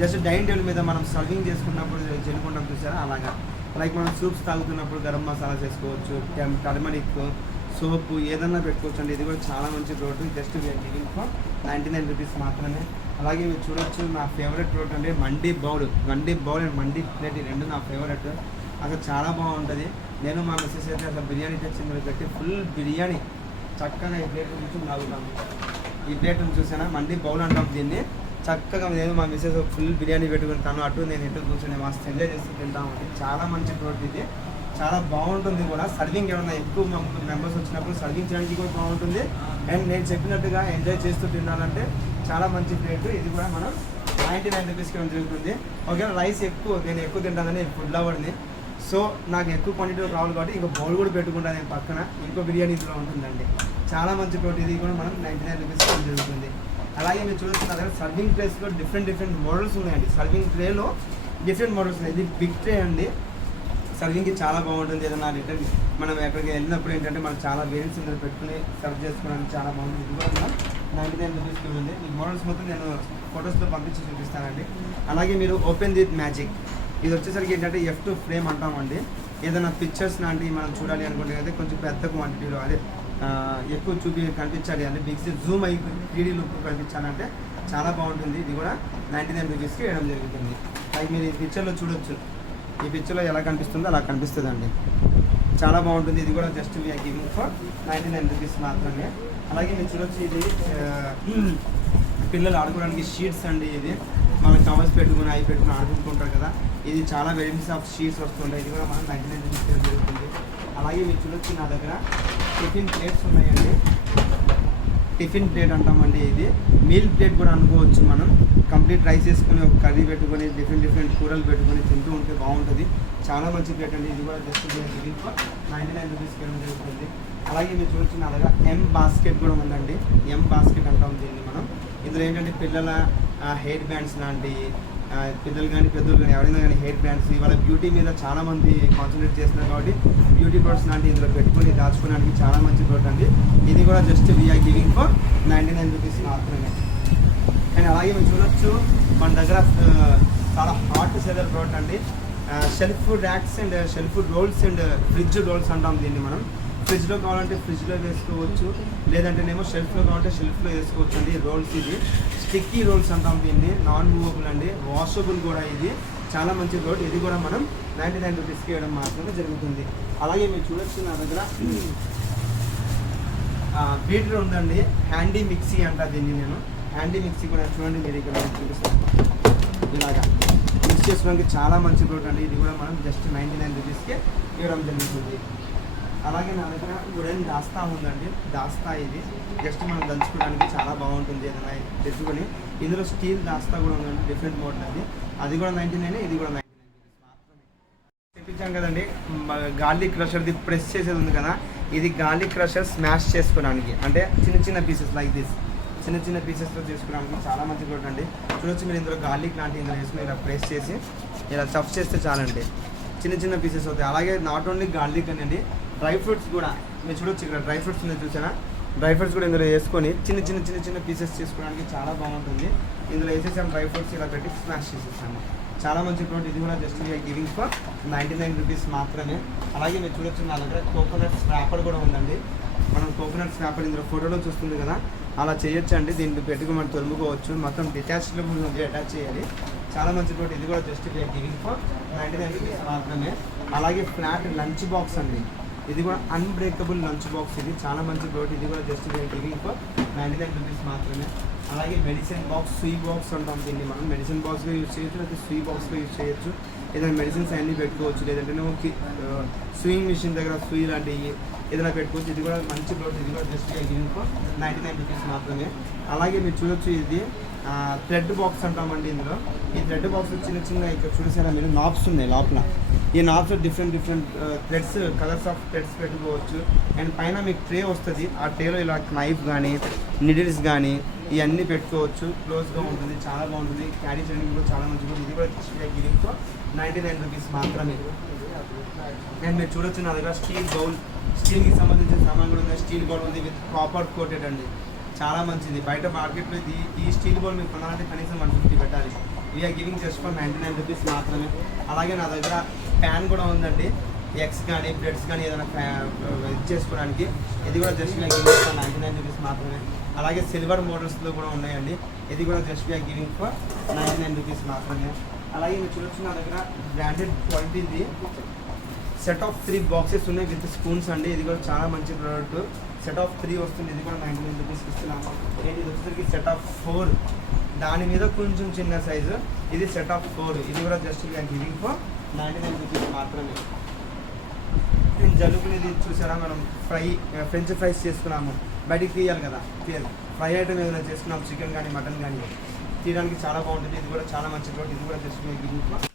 జస్ట్ డైనింగ్ టేబుల్ మీద మనం సర్వింగ్ చేసుకున్నప్పుడు జల్లుకుంటాం చూసారా, అలాగా. లైక్ మనం సూప్స్ తాగుతున్నప్పుడు గరం మసాలా చేసుకోవచ్చు, టర్మరిక్, సోపు ఏదన్నా పెట్టుకోవచ్చు అండి. ఇది కూడా చాలా మంచి product, just giving for 99 rupees మాత్రమే. అలాగే మీరు చూడొచ్చు నా ఫేవరెట్ ప్రోడక్ట్ అంటే mandi bowl and mandi plate, ఈ రెండు నా ఫేవరెట్. అసలు చాలా బాగుంటుంది. నేను మా మిస్సెస్ అయితే అసలు బిర్యానీ తెచ్చింది పెట్టి ఫుల్ బిర్యానీ చక్కగా ఈ ప్లేట్ నుంచి తాగుతాము. ఈ ప్లేట్ చూసానా, మండీ బౌల్ అంటాం దీన్ని. చక్కగా నేను మా మిస్సెస్ ఫుల్ బిర్యానీ పెట్టుకుని తను అటు నేను ఇటు కూర్చొని మస్తు ఎంజాయ్ చేస్తూ తింటామండి. చాలా మంచి ప్రోడక్ట్ ఇది, చాలా బాగుంటుంది కూడా. సర్వింగ్ ఏమన్నా ఎక్కువ మెంబర్స్ వచ్చినప్పుడు సర్వింగ్ చేయడానికి కూడా బాగుంటుంది. అండ్ నేను చెప్పినట్టుగా ఎంజాయ్ చేస్తూ తినాలంటే చాలా మంచి ప్లేట్. ఇది కూడా మనం 99 రూపీస్కి జరుగుతుంది. ఓకే, రైస్ నేను ఎక్కువ తింటానని ఫుడ్ లవర్ని, సో నాకు ఎక్కువ క్వాంటిటీలో కావాలి కాబట్టి ఇంకో బౌల్ కూడా పెట్టుకుంటాను నేను పక్కన. ఇంకో బిర్యానీ ఇందులో ఉంటుందండి. చాలా మంచి ప్రోడక్ట్. ఇది కూడా మనం 99 రూపీస్కి జరుగుతుంది. అలాగే మీరు చూడొచ్చు నా దగ్గర సర్వింగ్ ట్రేస్లో డిఫరెంట్ మోడల్స్ ఉన్నాయండి. సర్వింగ్ ట్రేలో డిఫరెంట్ మోడల్స్ ఉన్నాయి. ఇది బిగ్ ట్రే అండి, సర్వింగ్కి చాలా బాగుంటుంది. ఏదైనా రిటర్న్ మనం ఎక్కడికి వెళ్ళినప్పుడు ఏంటంటే మనం చాలా వేరియన్స్ ఇందులో పెట్టుకుని సర్వ్ చేసుకోవడానికి చాలా బాగుంటుంది. ఇది కూడా మనం 99 రూపీస్కి ఉంది. ఈ మోడల్స్ మొత్తం నేను ఫొటోస్లో పంపించి చూపిస్తానండి. అలాగే మీరు ఓపెన్ ది మ్యాజిక్, ఇది వచ్చేసరికి ఏంటంటే F2 ఫ్రేమ్ అంటామండి. ఏదైనా పిక్చర్స్ లాంటివి మనం చూడాలి అనుకుంటే అయితే కొంచెం పెద్ద క్వాంటిటీలో, అదే ఎక్కువ కనిపించాలి అంటే బిగ్ జూమ్ అయ్యి 3D లుక్ కనిపించాలంటే చాలా బాగుంటుంది. ఇది కూడా 99 రూపీస్కి వేయడం జరుగుతుంది. లైక్ మీరు ఈ పిక్చర్లో చూడొచ్చు, ఈ పిక్చర్లో ఎలా కనిపిస్తుందో అలా కనిపిస్తుందండి. చాలా బాగుంటుంది. ఇది కూడా just we're giving for 99 rupees మాత్రమే. అలాగే మీరు చూడొచ్చు, ఇది పిల్లలు ఆడుకోవడానికి షీట్స్ అండి. ఇది మనం కవర్స్ పెట్టుకుని అవి పెట్టుకుని ఆడుకుంటుంటారు కదా, ఇది చాలా వెరైటీస్ ఆఫ్ షీట్స్ వస్తుంటాయి. ఇది కూడా మనం 99 రూపీస్ జరుగుతుంది. అలాగే మీరు చూడొచ్చు నా దగ్గర టిఫిన్ ప్లేట్స్ ఉన్నాయండి. టిఫిన్ ప్లేట్ అంటామండి. ఇది మీల్ ప్లేట్ కూడా అనుకోవచ్చు. మనం కంప్లీట్ రైస్ వేసుకొని ఒక కర్రీ పెట్టుకొని డిఫరెంట్ కూరలు పెట్టుకొని తింటూ ఉంటే బాగుంటుంది. చాలా మంచి ప్లేట్ అండి. ఇది కూడా జస్ట్ 99 రూపీస్కి జరుగుతుంది. అలాగే మీరు చూడొచ్చు నా దగ్గర ఎం బాస్కెట్ కూడా ఉందండి. ఎం బాస్కెట్ అంటాం దీన్ని మనం. ఇందులో ఏంటంటే పిల్లల హెయిర్ బ్యాండ్స్ లాంటి పిల్లలు కానీ పెద్దలు కానీ ఎవరైనా కానీ హెయిర్ బ్యాండ్స్ ఇవాళ బ్యూటీ మీద చాలామంది కాన్సన్ట్రేట్ చేస్తున్నారు కాబట్టి బ్యూటీ ప్రొడక్ట్స్ లాంటి ఇందులో పెట్టుకొని దాచుకోవడానికి చాలా మంచి ప్రోడక్ట్ అండి. ఇది కూడా just we're giving for 99 rupees మాత్రమే. అండ్ అలాగే మీరు చూడొచ్చు మన దగ్గర చాలా హాట్ సెల్లర్ ప్రోడక్ట్ అండి. Shelf racks and shelf rolls and fridge rolls అంటాం దీన్ని మనం. ఫ్రిడ్జ్లో కావాలంటే ఫ్రిడ్జ్లో వేసుకోవచ్చు, లేదంటేనేమో షెల్ఫ్లో కావాలంటే షెల్ఫ్లో వేసుకోవచ్చు అండి. రోల్స్ ఇది స్టిక్కీ రోల్స్ అంటాం దీన్ని. నాన్ మూవబుల్ అండి, వాషబుల్ కూడా. ఇది చాలా మంచి రోడ్. ఇది కూడా మనం 99 రూపీస్కి ఇవ్వడం మాత్రమే జరుగుతుంది. అలాగే మీరు చూడొచ్చు నా దగ్గర బీటర్ ఉందండి. హ్యాండీ మిక్సీ అంట దీన్ని నేను. హ్యాండీ మిక్సీ కూడా చూడండి, మీరు ఇక్కడ చూపిస్తాను. ఇలాగా మిక్స్ చేసుకోవడానికి చాలా మంచి రోడ్ అండి. ఇది కూడా మనం జస్ట్ 99 రూపీస్కి ఇవ్వడం జరుగుతుంది. అలాగే నా దగ్గర వుడెన్ దాస్తా ఉందండి. దాస్తా ఇది జస్ట్ మనం దంచుకోవడానికి చాలా బాగుంటుంది ఏదైనా తెచ్చుకొని. ఇందులో స్టీల్ దాస్తా కూడా ఉందండి, డిఫరెంట్ మోడల్ అది. అది కూడా 99, ఇది కూడా 99 మాత్రమే. తెప్పించాం కదండి గార్లిక్ క్రషర్ది ప్రెస్ చేసేది ఉంది కదా, ఇది గార్లిక్ క్రషర్ స్మాష్ చేసుకోవడానికి, అంటే చిన్న చిన్న పీసెస్ లైక్ దిస్ చిన్న చిన్న పీసెస్తో చేసుకోవడానికి చాలా మంచి కూడా అండి. చూడొచ్చు మీరు ఇందులో గార్లిక్ లాంటి ఇందులో వేసుకుని ఇలా ప్రెస్ చేసి ఇలా చఫ్ చేస్తే చాలండి, చిన్న చిన్న పీసెస్ అవుతాయి. అలాగే నాట్ ఓన్లీ గార్లిక్ అండి, డ్రై ఫ్రూట్స్ కూడా మీరు చూడొచ్చు. ఇక్కడ డ్రై ఫ్రూట్స్ ఉంది చూసారా, డ్రై ఫ్రూట్స్ కూడా ఇందులో వేసుకొని చిన్న చిన్న చిన్న చిన్న పీసెస్ చేసుకోవడానికి చాలా బాగుంటుంది. ఇందులో వేసేసాము డ్రై ఫ్రూట్స్, ఇలా పెట్టి స్మాష్ చేసేసాము. చాలా మంచి ప్రోడక్ట్. ఇది కూడా just we're giving for 99 rupees మాత్రమే. అలాగే మీరు చూడొచ్చు నా దగ్గర కోకోనట్ స్క్రాపర్ కూడా ఉందండి. మనం కోకోనట్ స్క్రాపర్ ఇందులో ఫోటోలో చూస్తుంది కదా, అలా చేయొచ్చు అండి. దీన్ని పెట్టుకుని మనం తొలుముకోవచ్చు. మొత్తం డిటాచబుల్ అటాచ్ చేయాలి. చాలా మంచి ప్రోడక్ట్. ఇది కూడా just we're giving for 99 rupees మాత్రమే. అలాగే ఫ్లాట్ లంచ్ బాక్స్ అండి. ఇది కూడా అన్బ్రేకబుల్ లంచ్ బాక్స్. ఇది చాలా మంచి ప్రోడక్ట్. ఇది కూడా జస్ట్ గివింగ్ ఫర్ 99 రూపీస్ మాత్రమే. అలాగే మెడిసిన్ బాక్స్, సూయి బాక్స్ అంటాం దీన్ని మనం. మెడిసిన్ బాక్స్గా యూజ్ చేయొచ్చు, లేదా సూయి బాక్స్గా యూజ్ చేయొచ్చు. ఏదైనా మెడిసిన్స్ అన్నీ పెట్టుకోవచ్చు, లేదంటే సూయింగ్ మిషన్ దగ్గర సూయి లాంటివి ఏదైనా పెట్టుకోవచ్చు. ఇది కూడా మంచి ప్రోడక్ట్. ఇది కూడా జస్ట్ గివింగ్ ఫర్ 99 రూపీస్ మాత్రమే. అలాగే మీరు చూడొచ్చు ఇది థ్రెడ్ బాక్స్ అంటామండి. ఇందులో ఈ థ్రెడ్ బాక్స్ చిన్న చిన్న ఇక్కడ చూసారా మీరు, నాబ్స్ ఉన్నాయి లోపల. ఈ knobs different threads, colours of threads పెట్టుకోవచ్చు. అండ్ పైన మీకు ట్రే వస్తుంది. ఆ ట్రేలో ఇలా నైఫ్ కానీ నిడిల్స్ కానీ ఇవన్నీ పెట్టుకోవచ్చు. క్లోజ్గా ఉంటుంది, చాలా బాగుంటుంది. క్యారీ చేయడానికి కూడా చాలా మంచిగా ఉంటుంది. ఇది కూడా గివింగ్ ఫర్ 99 రూపీస్ మాత్రమే. అండ్ మీరు చూడొచ్చు నా దగ్గర స్టీల్ బౌల్, స్టీల్కి సంబంధించిన సామాన్ కూడా ఉంది. స్టీల్ బౌల్ ఉంది విత్ కాపర్ కోటెడ్ అండి, చాలా మంచిది. బయట మార్కెట్లో ఈ స్టీల్ బౌల్ మీరు కొనాలంటే కనీసం 150 పెట్టాలి. We're giving just for 99 rupees మాత్రమే. అలాగే నా దగ్గర ప్యాన్ కూడా ఉందండి, ఎగ్స్ కానీ బ్రెడ్స్ కానీ ఏదైనా ఇది చేసుకోవడానికి. ఇది కూడా just we're giving for 99 rupees మాత్రమే. అలాగే సిల్వర్ మోడల్స్లో కూడా ఉన్నాయండి. ఇది కూడా just we're giving for 99 rupees మాత్రమే. అలాగే మీరు చూడొచ్చు నా దగ్గర బ్రాండెడ్ క్వాలిటీది సెట్ ఆఫ్ 3 బాక్సెస్ ఉన్నాయి విత్ స్పూన్స్ అండి. ఇది కూడా చాలా మంచి ప్రోడక్ట్. సెట్ ఆఫ్ 3 వస్తుంది. ఇది కూడా 99 రూపీస్కి ఇస్తున్నాము. ఇది వచ్చేసరికి సెట్ ఆఫ్ 4, దాని మీద కొంచెం చిన్న సైజు. ఇది సెట్ ఆఫ్ 4. ఇది కూడా just we're giving for 99 rupees మాత్రమే. జలుబునేది చూసారా, మనం ఫ్రెంచ్ ఫ్రైస్ చేసుకున్నాము, బయటికి తీయాలి కదా, ఫ్రై ఐటమ్ ఏదైనా చేసుకున్నాము, చికెన్ కానీ మటన్ కానీ తీయడానికి చాలా బాగుంటుంది. ఇది కూడా చాలా మంచి ప్రోడక్ట్. ఇది కూడా జస్ట్ వీఆర్ గివింగ్ ఫర్